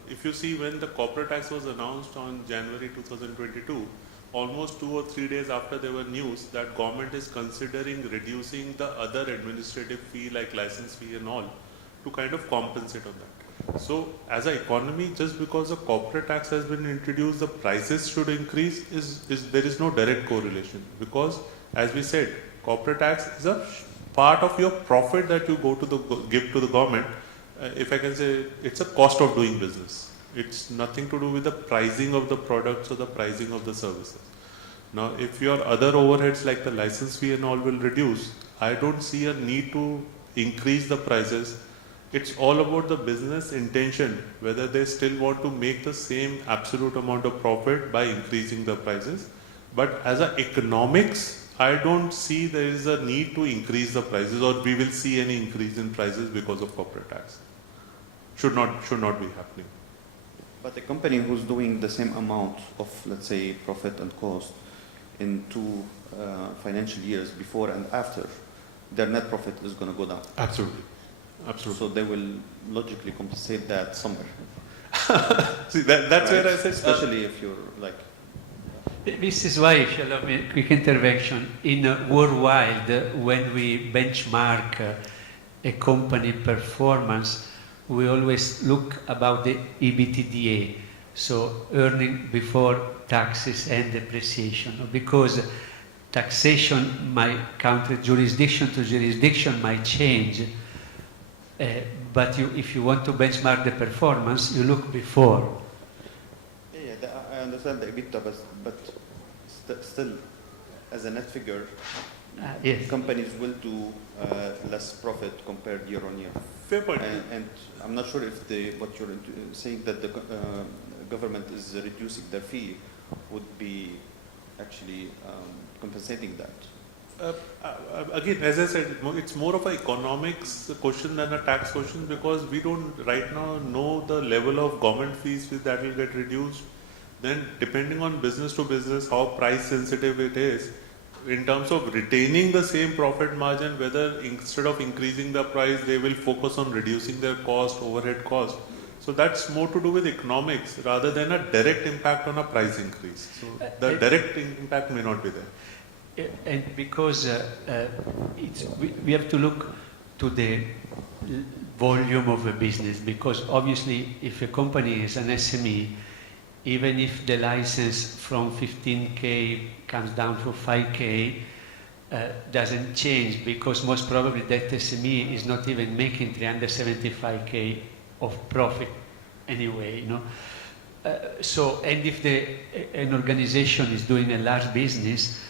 if you see when the corporate tax was announced on January 2022, almost 2 or 3 days after there were news that government is considering reducing the other administrative fee like license fee and all to kind of compensate on that. So as an economy, just because the corporate tax has been introduced, the prices should increase there is no direct correlation, because as we said, corporate tax is a part of your profit that you give to the government. If I can say, it's a cost of doing business. It's nothing to do with the pricing of the products or the pricing of the services. Now, if your other overheads like the license fee and all will reduce, I don't see a need to increase the prices. It's all about the business intention, whether they still want to make the same absolute amount of profit by increasing the prices. But as an economics, I don't see there is a need to increase the prices, or we will see any increase in prices because of corporate tax. Should not be happening. But a company who's doing the same amount of, let's say, profit and cost in 2 financial years before and after, their net profit is going to go down. Absolutely. Absolutely. So they will logically compensate that somewhere. See, that's right? where I said, especially if you're like. This is why, if you allow me a quick intervention, in worldwide, when we benchmark a company performance, we always look about the EBITDA, so earning before taxes and depreciation, because taxation might country jurisdiction to jurisdiction might change, but if you want to benchmark the performance, you look before. Yeah, I understand the EBITDA, but still, as a net figure, Yes. companies will do less profit compared year on year. fair point. And I'm not sure if what you're saying that the government is reducing their fee would be actually compensating that. Again, as I said, it's more of an economics question than a tax question, because we don't right now know the level of government fees that will get reduced. Then depending on business to business, how price sensitive it is, in terms of retaining the same profit margin, whether instead of increasing the price, they will focus on reducing their cost, overhead cost. So that's more to do with economics rather than a direct impact on a price increase. So the direct impact may not be there. And because we have to look to the volume of a business, because obviously if a company is an SME, even if the license from 15K comes down to 5K, doesn't change, because most probably that SME is not even making 375K of profit anyway, you know. And if an organization is doing a large business,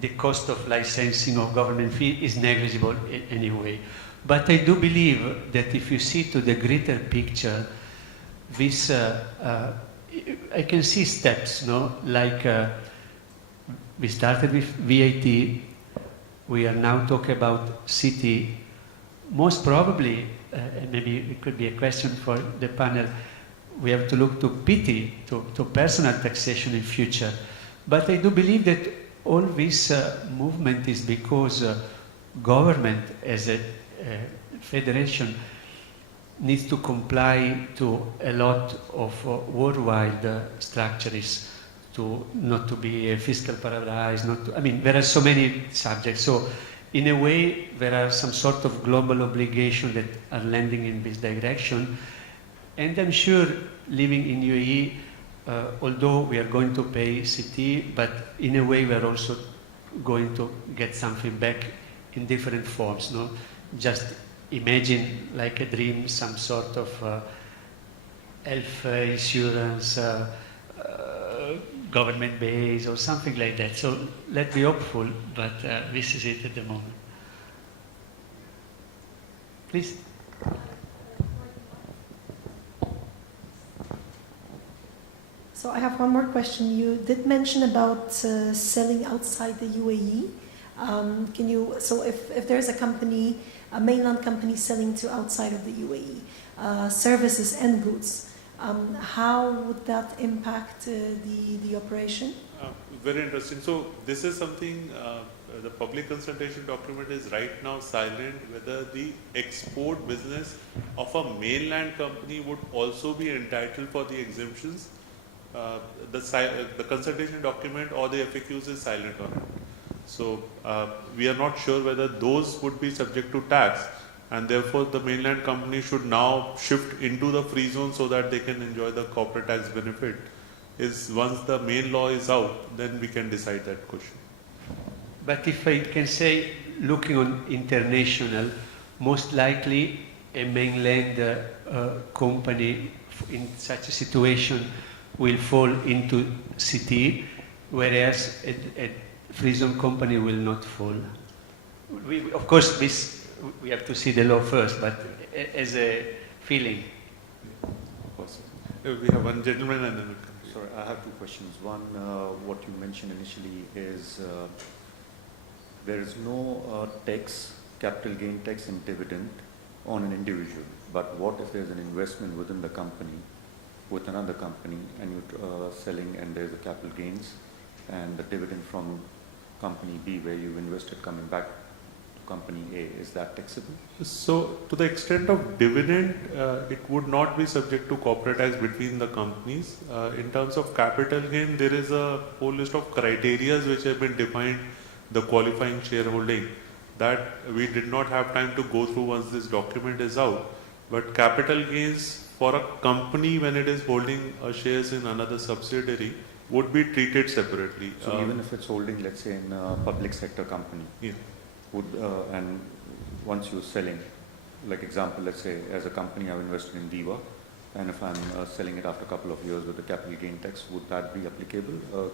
the cost of licensing of government fee is negligible anyway. But I do believe that if you see to the greater picture, this I can see steps, no? Like we started with VAT, we are now talking about city. Most probably, maybe it could be a question for the panel, we have to look to PT, to personal taxation in future. But I do believe that all this movement is because government as a federation needs to comply to a lot of worldwide structures, to not to be a fiscal paradise, not to, I mean, there are so many subjects. So in a way, there are some sort of global obligations that are landing in this direction. And I'm sure living in UAE, although we are going to pay CT, but in a way we are also going to get something back in different forms, no? Just imagine like a dream, some sort of health insurance, government base or something like that. So let's be hopeful, but this is it at the moment. Please. So I have one more question. You did mention about selling outside the UAE. So if there's a company, a mainland company selling to outside of the UAE, services and goods, How would that impact the operation? Very interesting. So this is something, the public consultation document is right now silent whether the export business of a mainland company would also be entitled for the exemptions. The consultation document or the FAQs is silent on it. So we are not sure whether those would be subject to tax, and therefore the mainland company should now shift into the free zone so that they can enjoy the corporate tax benefit. Is once the main law is out, then we can decide that question. But if I can say, looking on international, most likely a mainland company in such a situation will fall into CT, whereas a free zone company will not fall. Of course, we have to see the law first, but as a feeling. We have one gentleman and then we come. Sorry, I have two questions. One, what you mentioned initially is there is no tax, capital gain tax and dividend on an individual. But what if there's an investment within the company, with another company, and you're selling and there's a capital gains and the dividend from company B where you've invested coming back to company A, is that taxable? So to the extent of dividend, it would not be subject to corporate tax between the companies. In terms of capital gain, there is a whole list of criteria which have been defined, the qualifying shareholding, that we did not have time to go through once this document is out. But capital gains for a company when it is holding shares in another subsidiary would be treated separately. So even if it's holding, let's say, in a public sector company, yeah. would and once you're selling, like example, let's say as a company I've invested in Diva, and if I'm selling it after a couple of years with the capital gain tax, would that be applicable?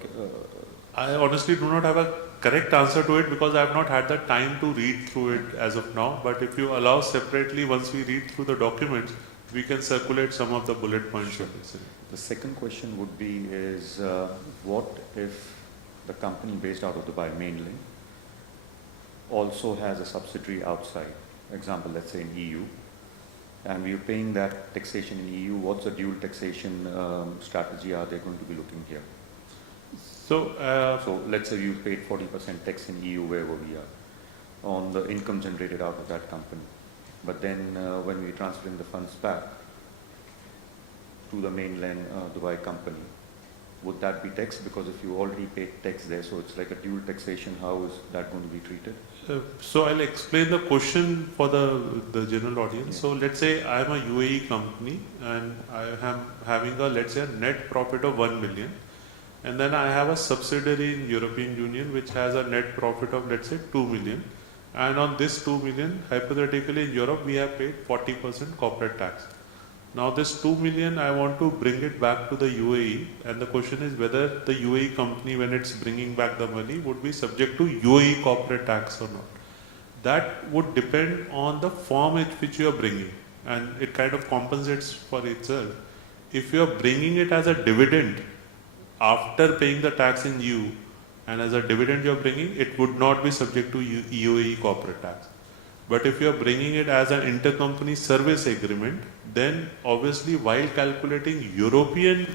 I honestly do not have a correct answer to it because I have not had the time to read through it as of now. But if you allow separately, once we read through the documents, we can circulate some of the bullet points. Sure. The second question would be is what if the company based out of Dubai mainly also has a subsidiary outside, example, let's say in EU, and we're paying that taxation in EU, what's the dual taxation strategy are they going to be looking here? So let's say you paid 40% tax in EU wherever we are on the income generated out of that company. But then when we're transferring the funds back to the mainland Dubai company, would that be taxed? Because if you already paid tax there, so it's like a dual taxation, how is that going to be treated? So I'll explain the question for the general audience. Yeah. So let's say I'm a UAE company and I am having a, let's say, a net profit of 1 million. And then I have a subsidiary in European Union which has a net profit of, let's say, 2 million. And on this 2 million, hypothetically in Europe, we have paid 40% corporate tax. Now this 2 million, I want to bring it back to the UAE. And the question is whether the UAE company, when it's bringing back the money, would be subject to UAE corporate tax or not. That would depend on the form in which you are bringing. And it kind of compensates for itself. If you are bringing it as a dividend, after paying the tax in EU, and as a dividend you are bringing, it would not be subject to UAE corporate tax. But if you are bringing it as an intercompany service agreement, then obviously while calculating European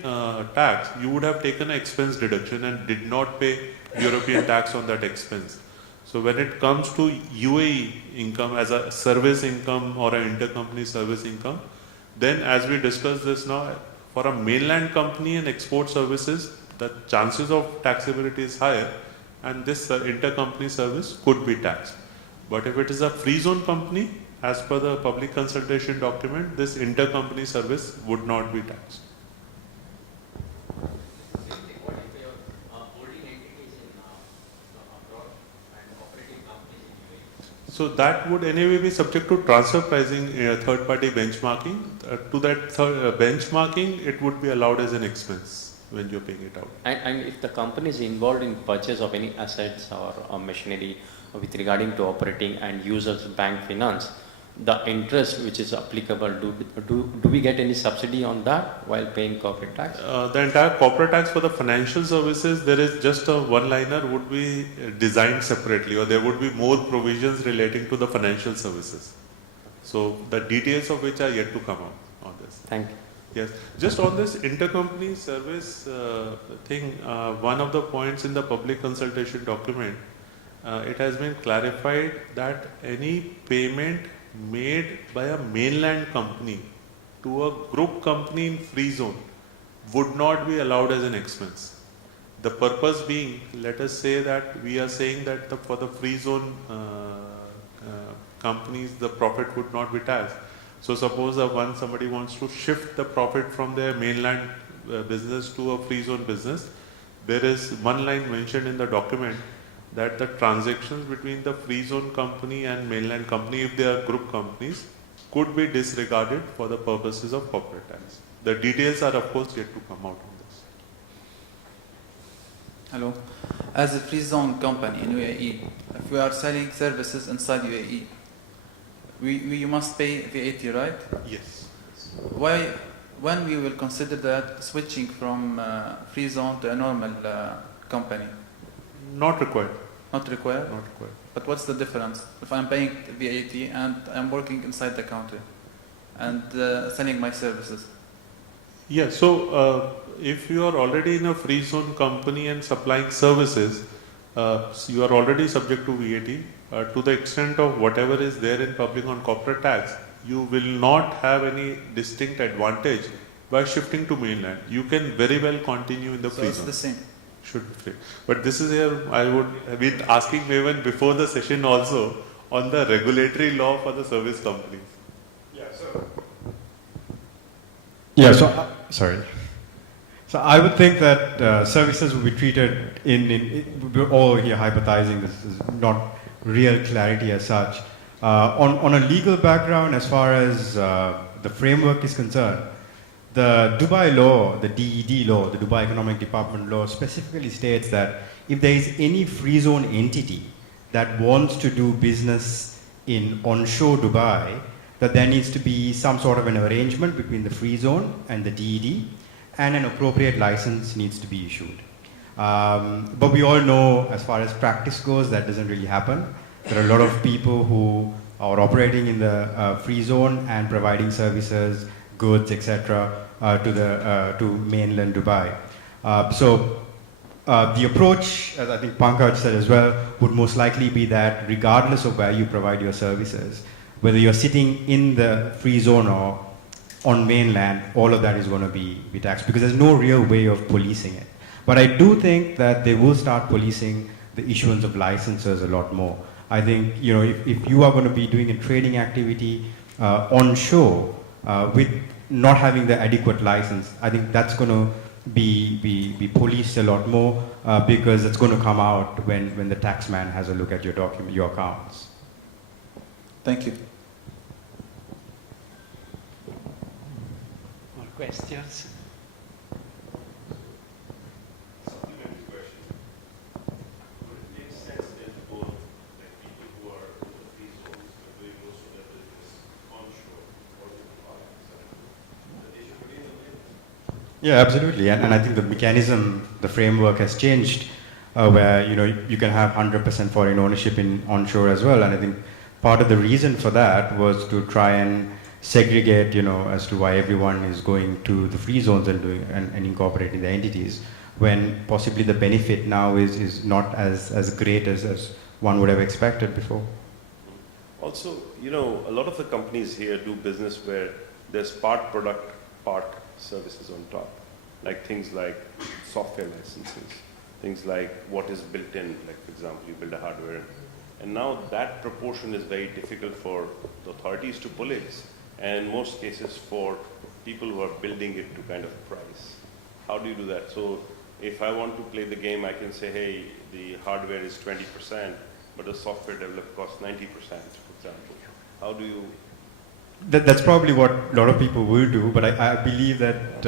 tax, you would have taken an expense deduction and did not pay European tax on that expense. So when it comes to UAE income as a service income or an intercompany service income, then as we discussed this now, for a mainland company and export services, the chances of taxability is higher and this intercompany service could be taxed. But if it is a free zone company, as per the public consultation document, this intercompany service would not be taxed. So that would anyway be subject to transfer pricing, third-party benchmarking. To that benchmarking, it would be allowed as an expense when you're paying it out. And if the company is involved in purchase of any assets or machinery with regarding to operating and users bank finance, the interest which is applicable, do we get any subsidy on that while paying corporate tax? The entire corporate tax for the financial services, there is just a one-liner would be designed separately, or there would be more provisions relating to the financial services. So the details of which are yet to come out on this. Thank you. Yes, just on this intercompany service thing, one of the points in the public consultation document, it has been clarified that any payment made by a mainland company to a group company in free zone would not be allowed as an expense. The purpose being, let us say that we are saying that for the free zone companies, the profit would not be taxed. So suppose once somebody wants to shift the profit from their mainland business to a free zone business, there is one line mentioned in the document that the transactions between the free zone company and mainland company, if they are group companies, could be disregarded for the purposes of corporate tax. The details are of course yet to come out on this. Hello. As a free zone company in UAE, if we are selling services inside UAE, we must pay VAT, right? Yes. When we will consider that switching from free zone to a normal company? Not required. Not required? Not required. But what's the difference if I'm paying VAT and I'm working inside the country and selling my services? Yeah, so if you are already in a free zone company and supplying services, you are already subject to VAT. To the extent of whatever is there in public on corporate tax, you will not have any distinct advantage by shifting to mainland. You can very well continue in the free zone. So it's the same. Should be free. But this is here, I would have been asking Mevan before the session also on the regulatory law for the service companies. Sorry. So I would think that services will be treated we're all here hypothesizing, this is not real clarity as such. On a legal background, as far as the framework is concerned, the Dubai law, the DED law, the Dubai Economic Department law specifically states that if there is any free zone entity that wants to do business in onshore Dubai, that there needs to be some sort of an arrangement between the free zone and the DED, and an appropriate license needs to be issued. But we all know, as far as practice goes, that doesn't really happen. There are a lot of people who are operating in the free zone and providing services, goods, etc., to mainland Dubai. So the approach, as I think Pankaj said as well, would most likely be that regardless of where you provide your services, whether you're sitting in the free zone or on mainland, all of that is going to be taxed because there's no real way of policing it. But I do think that they will start policing the issuance of licenses a lot more. I think, you know, if you are going to be doing a trading activity onshore with not having the adequate license, I think that's going to be policed a lot more because it's going to come out when the taxman has a look at your document, your accounts. Thank you. More questions? Yeah, absolutely. And I think the mechanism, the framework has changed where, you know, you can have 100% foreign ownership in onshore as well. And I think part of the reason for that was to try and segregate, you know, as to why everyone is going to the free zones and doing and incorporating the entities, when possibly the benefit now is not as great as one would have expected before. Also, you know, a lot of the companies here do business where there's part product, part services on top, like things like software licenses, things like what is built in, like for example, you build a hardware, and now that proportion is very difficult for the authorities to police, and in most cases for people who are building it to kind of price. How do you do that? So if I want to play the game, I can say, hey, the hardware is 20%, but the software developed costs 90%, for example. How do you? That's probably what a lot of people will do, but I believe that,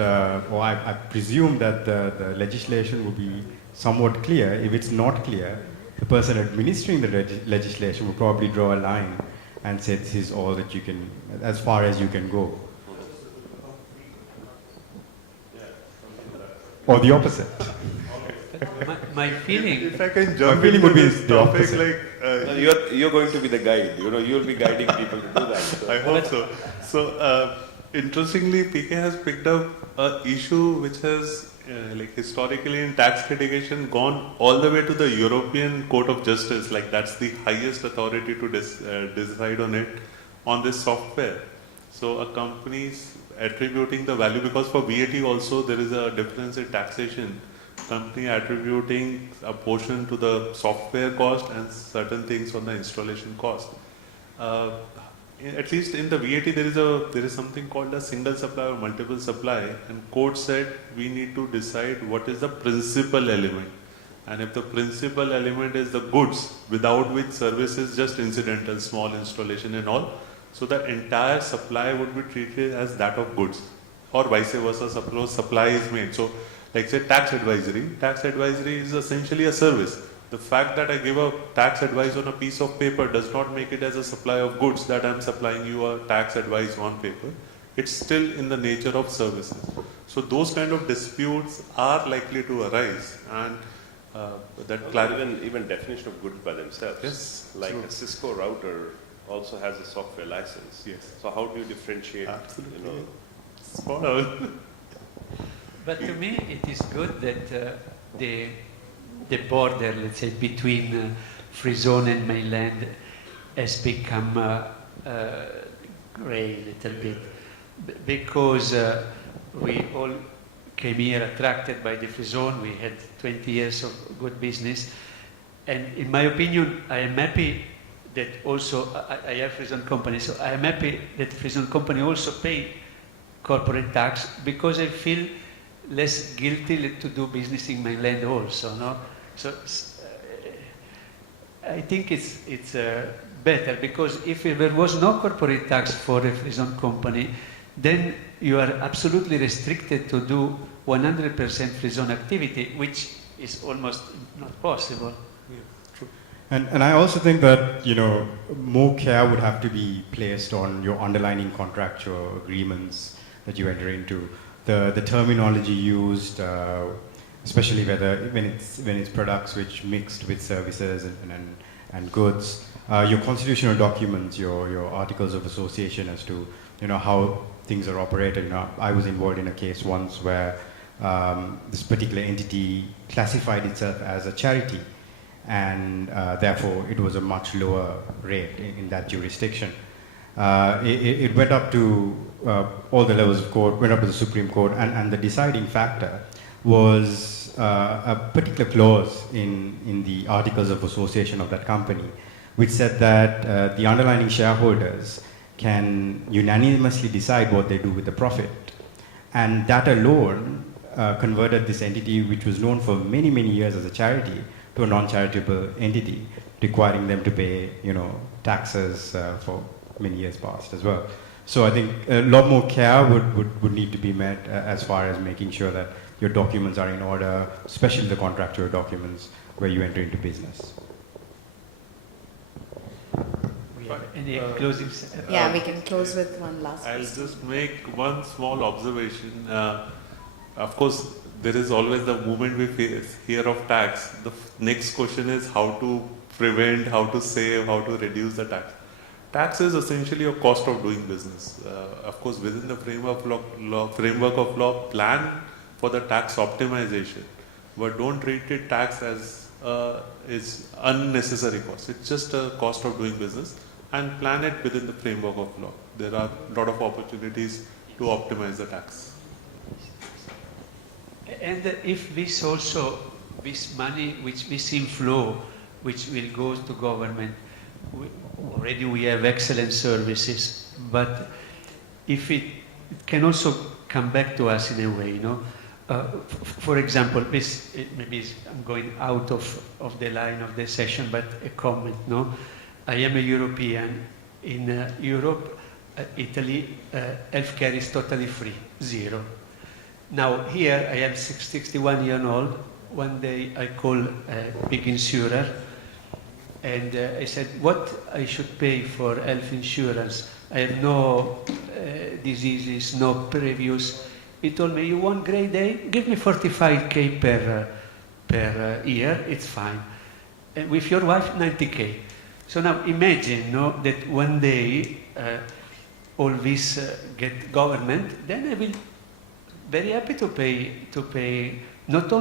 or I presume that the legislation will be somewhat clear. If it's not clear, the person administering the legislation will probably draw a line and say this is all that you can, as far as you can go. Or the opposite. My feeling. If I can jump feeling into would be this the topic, opposite. like You're going to be the guide. You know, you'll be guiding people to do that. So. I hope so. So interestingly, PK has picked up an issue which has, like historically in tax litigation, gone all the way to the European Court of Justice. Like that's the highest authority to decide on it, on this software. So a company's attributing the value, because for VAT also there is a difference in taxation. Company attributing a portion to the software cost and certain things on the installation cost. At least in the VAT there is something called a single supply or multiple supply, and court said we need to decide what is the principal element, and if the principal element is the goods, without which service is just incidental, small installation and all, so the entire supply would be treated as that of goods, or vice versa. Suppose supply is made, so like say tax advisory is essentially a service. The fact that I give a tax advice on a piece of paper does not make it as a supply of goods that I'm supplying you a tax advice on paper. It's still in the nature of services. So those kind of disputes are likely to arise, and even definition of goods by themselves. Yes, like true. a Cisco router also has a software license. Yes. So how do you differentiate? Absolutely. You know, Spot on. But to me, it is good that the border, let's say, between free zone and mainland has become gray a little bit, because we all came here attracted by the free zone. We had 20 years of good business, and in my opinion, I am happy that also I have free zone company, so I am happy that free zone company also pay corporate tax, because I feel less guilty to do business in mainland also, no? So I think it's better, because if there was no corporate tax for a free zone company, then you are absolutely restricted to do 100% free zone activity, which is almost not possible. Yeah, true. And I also think that, more care would have to be placed on your underlying contractual agreements that you enter into. The terminology used, especially when it's products which mixed with services and goods, your constitutional documents, your articles of association as to how things are operated. I was involved in a case once where this particular entity classified itself as a charity, and therefore it was a much lower rate in that jurisdiction. It went up to all the levels of court, went up to the Supreme Court, and the deciding factor was a particular clause in the Articles of Association of that company, which said that the underlying shareholders can unanimously decide what they do with the profit. And that alone converted this entity, which was known for many, many years as a charity, to a non-charitable entity, requiring them to pay, taxes for many years past as well. So I think a lot more care would need to be met as far as making sure that your documents are in order, especially the contractual documents where you enter into business. Any closing? Yeah, we can close with one last I'll question. just make one small observation. Of course, there is always the moment we hear of tax. The next question is how to prevent, how to save, how to reduce the tax. Tax is essentially a cost of doing business. Of course, within the framework of law, plan for the tax optimization, but don't treat it tax as is unnecessary cost. It's just a cost of doing business, and plan it within the framework of law. There are a lot of opportunities to optimize the tax. And if this also, this money, this inflow, which will go to government, already we have excellent services, but if it can also come back to us in a way, for example, this maybe I'm going out of the line of the session, but a comment, I am a European. In Europe, Italy, healthcare is totally free, zero. Now here I am 61 years old. One day I call a big insurer, and I said, what I should pay for health insurance? I have no diseases, no previous. He told me, you want grade A? Give me 45K per year, it's fine. And with your wife, 90K. So now imagine that one day all this get government, then I will very happy to pay not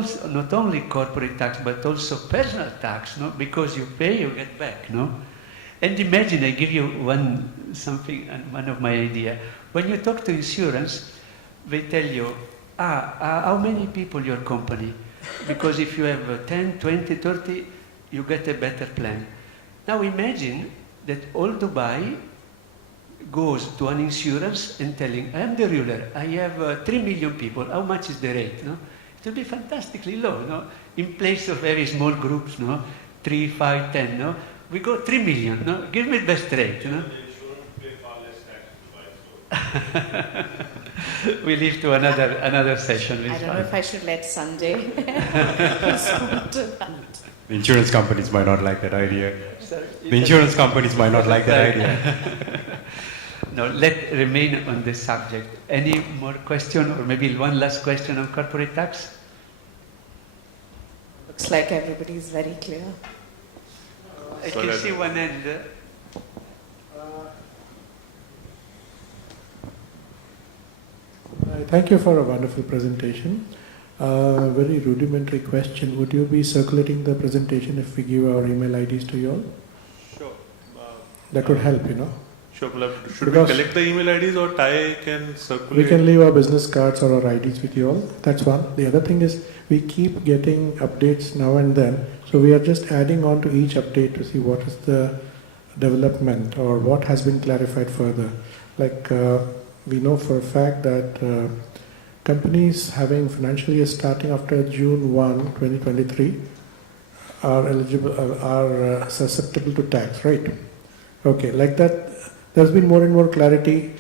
only corporate tax but also personal tax, no? Because you pay, you get back, no? And imagine, I give you one of my idea. When you talk to insurance, they tell you, how many people your company? Because if you have 10, 20, 30, you get a better plan. Now imagine that all Dubai goes to an insurance and telling, I am the ruler, I have 3 million people, how much is the rate? No? It will be fantastically low, no? In place of very small groups, no? 3, 5, 10, no? We go 3 million, no? Give me the best rate, no? We leave to another session. I don't know if I should let Sanjay respond to that. The insurance companies might not like that idea. The insurance companies might not like that idea. No, let remain on this subject. Any more question, or maybe one last question on corporate tax? Looks like everybody is very clear. I can see one end. Thank you for a wonderful presentation. Very rudimentary question. Would you be circulating the presentation if we give our email IDs to you all? Sure. That would help, you know. Sure. Should we collect the email IDs or Ty can circulate? We can leave our business cards or our IDs with you all. That's one. The other thing is we keep getting updates now and then. So we are just adding on to each update to see what is the development or what has been clarified further. Like we know for a fact that companies having financial year starting after June 1, 2023 are eligible, are susceptible to tax, right? Okay, like that, there's been more and more clarity.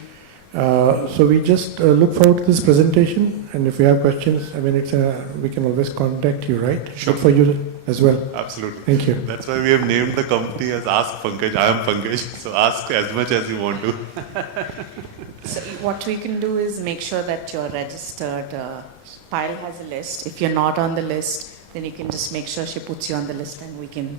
So we just look forward to this presentation, and if you have questions, I mean, we can always contact you, right? Sure. Good for you as well. Absolutely. Thank you. That's why we have named the company as Askpankaj. I am Pankaj, so ask as much as you want to. So what we can do is make sure that you're registered. Pyle has a list. If you're not on the list, then you can just make sure she puts you on the list and we can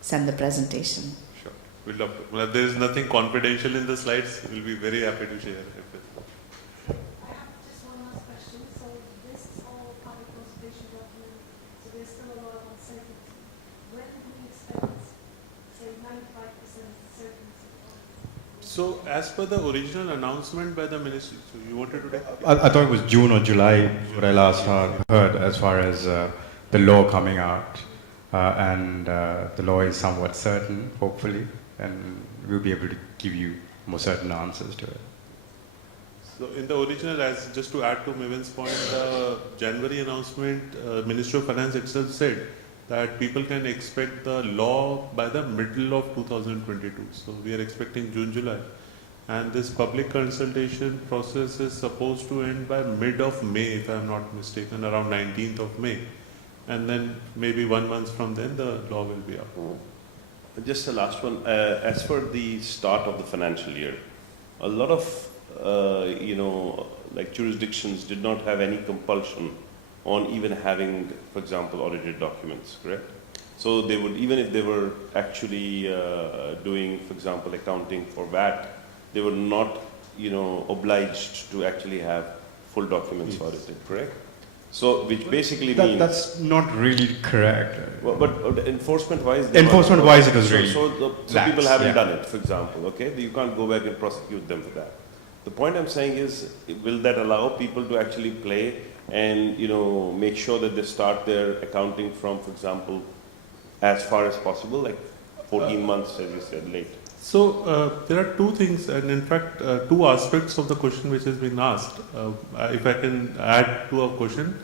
send the presentation. Sure. We'd love to. Well, there is nothing confidential in the slides. We'll be very happy to share. I have just one last question. So this is all public consultation document, so there's still a lot of uncertainty. When do we expect, say, 95% certainty? So, as per the original announcement by the ministry, so you wanted to take? I thought it was June or July what I last heard as far as the law coming out. And the law is somewhat certain, hopefully, and we'll be able to give you more certain answers to it. So in the original, as just to add to Mevan's point, the January announcement, Ministry of Finance itself said that people can expect the law by the middle of 2022. So we are expecting June, July. And this public consultation process is supposed to end by mid of May, if I am not mistaken, around 19th of May. And then maybe 1 month from then, the law will be up. Just the last one. As for the start of the financial year, a lot of, like jurisdictions did not have any compulsion on even having, for example, audited documents, correct? So they would, even if they were actually doing, for example, accounting for VAT, they were not, obliged to actually have full documents audited, correct? So, which basically means... That's not really correct. Well, but enforcement-wise... Enforcement-wise, it was really So people haven't done it, for example, okay? You can't go back and prosecute them for that. The point I'm saying is, will that allow people to actually play and, make sure that they start their accounting from, for example, as far as possible, like 14 months, as you said, late? So there are two things, and in fact, two aspects of the question which has been asked. If I can add to a question,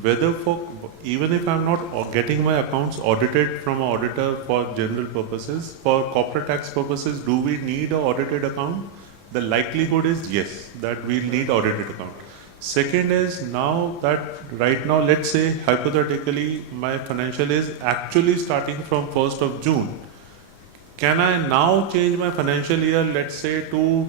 whether even if I'm not getting my accounts audited from an auditor for general purposes, for corporate tax purposes, do we need an audited account? The likelihood is yes, that we'll need audited account. Second is now that right now, let's say hypothetically, my financial is actually starting from 1st of June. Can I now change my financial year, let's say, to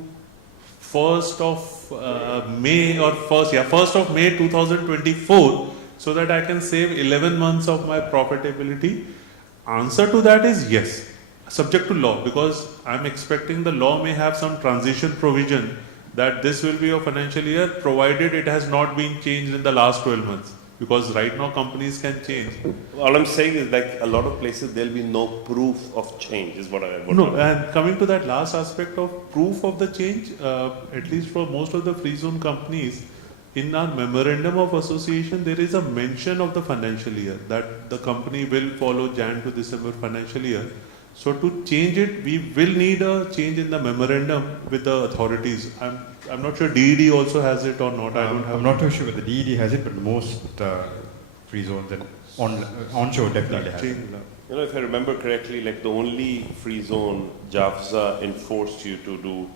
1st of May or 1st of May 2024, so that I can save 11 months of my profitability? Answer to that is yes. subject to law, because I'm expecting the law may have some transition provision that this will be a financial year provided it has not been changed in the last 12 months. Because right now companies can change. All I'm saying is like a lot of places there'll be no proof of change is what I. No, and coming to that last aspect of proof of the change, at least for most of the free zone companies, in our memorandum of association, there is a mention of the financial year that the company will follow Jan to December financial year. So to change it, we will need a change in the memorandum with the authorities. I'm not sure DED also has it or not. I'm not too sure whether DED has it, but most free zones and onshore definitely has it. You know, if I remember correctly, like the only free zone JAFZA enforced you to do,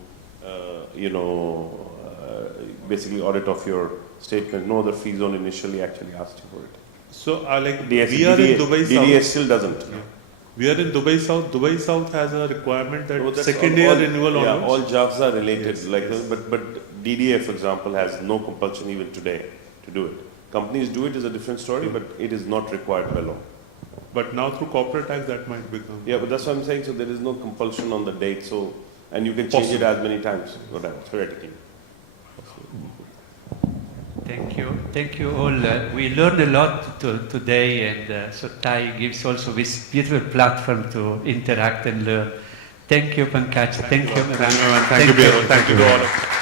basically audit of your statement. No other free zone initially actually asked you for it. So we are in Dubai South. DDA still doesn't. Yeah. We are in Dubai South. Dubai South has a requirement that second year renewal onwards. All jobs are related, but DDA, for example, has no compulsion even today to do it. Companies do it is a different story, but it is not required by law. But now through corporate tax that might become. Yeah, but that's what I'm saying. So there is no compulsion on the date. So, and you can change it as many times, whatever, theoretically. Thank you all. We learned a lot today, and so Thai gives also this beautiful platform to interact and learn. Thank you, Pankaj. Thank you, Mevan. Thank you, Piero. Thank you to all of you.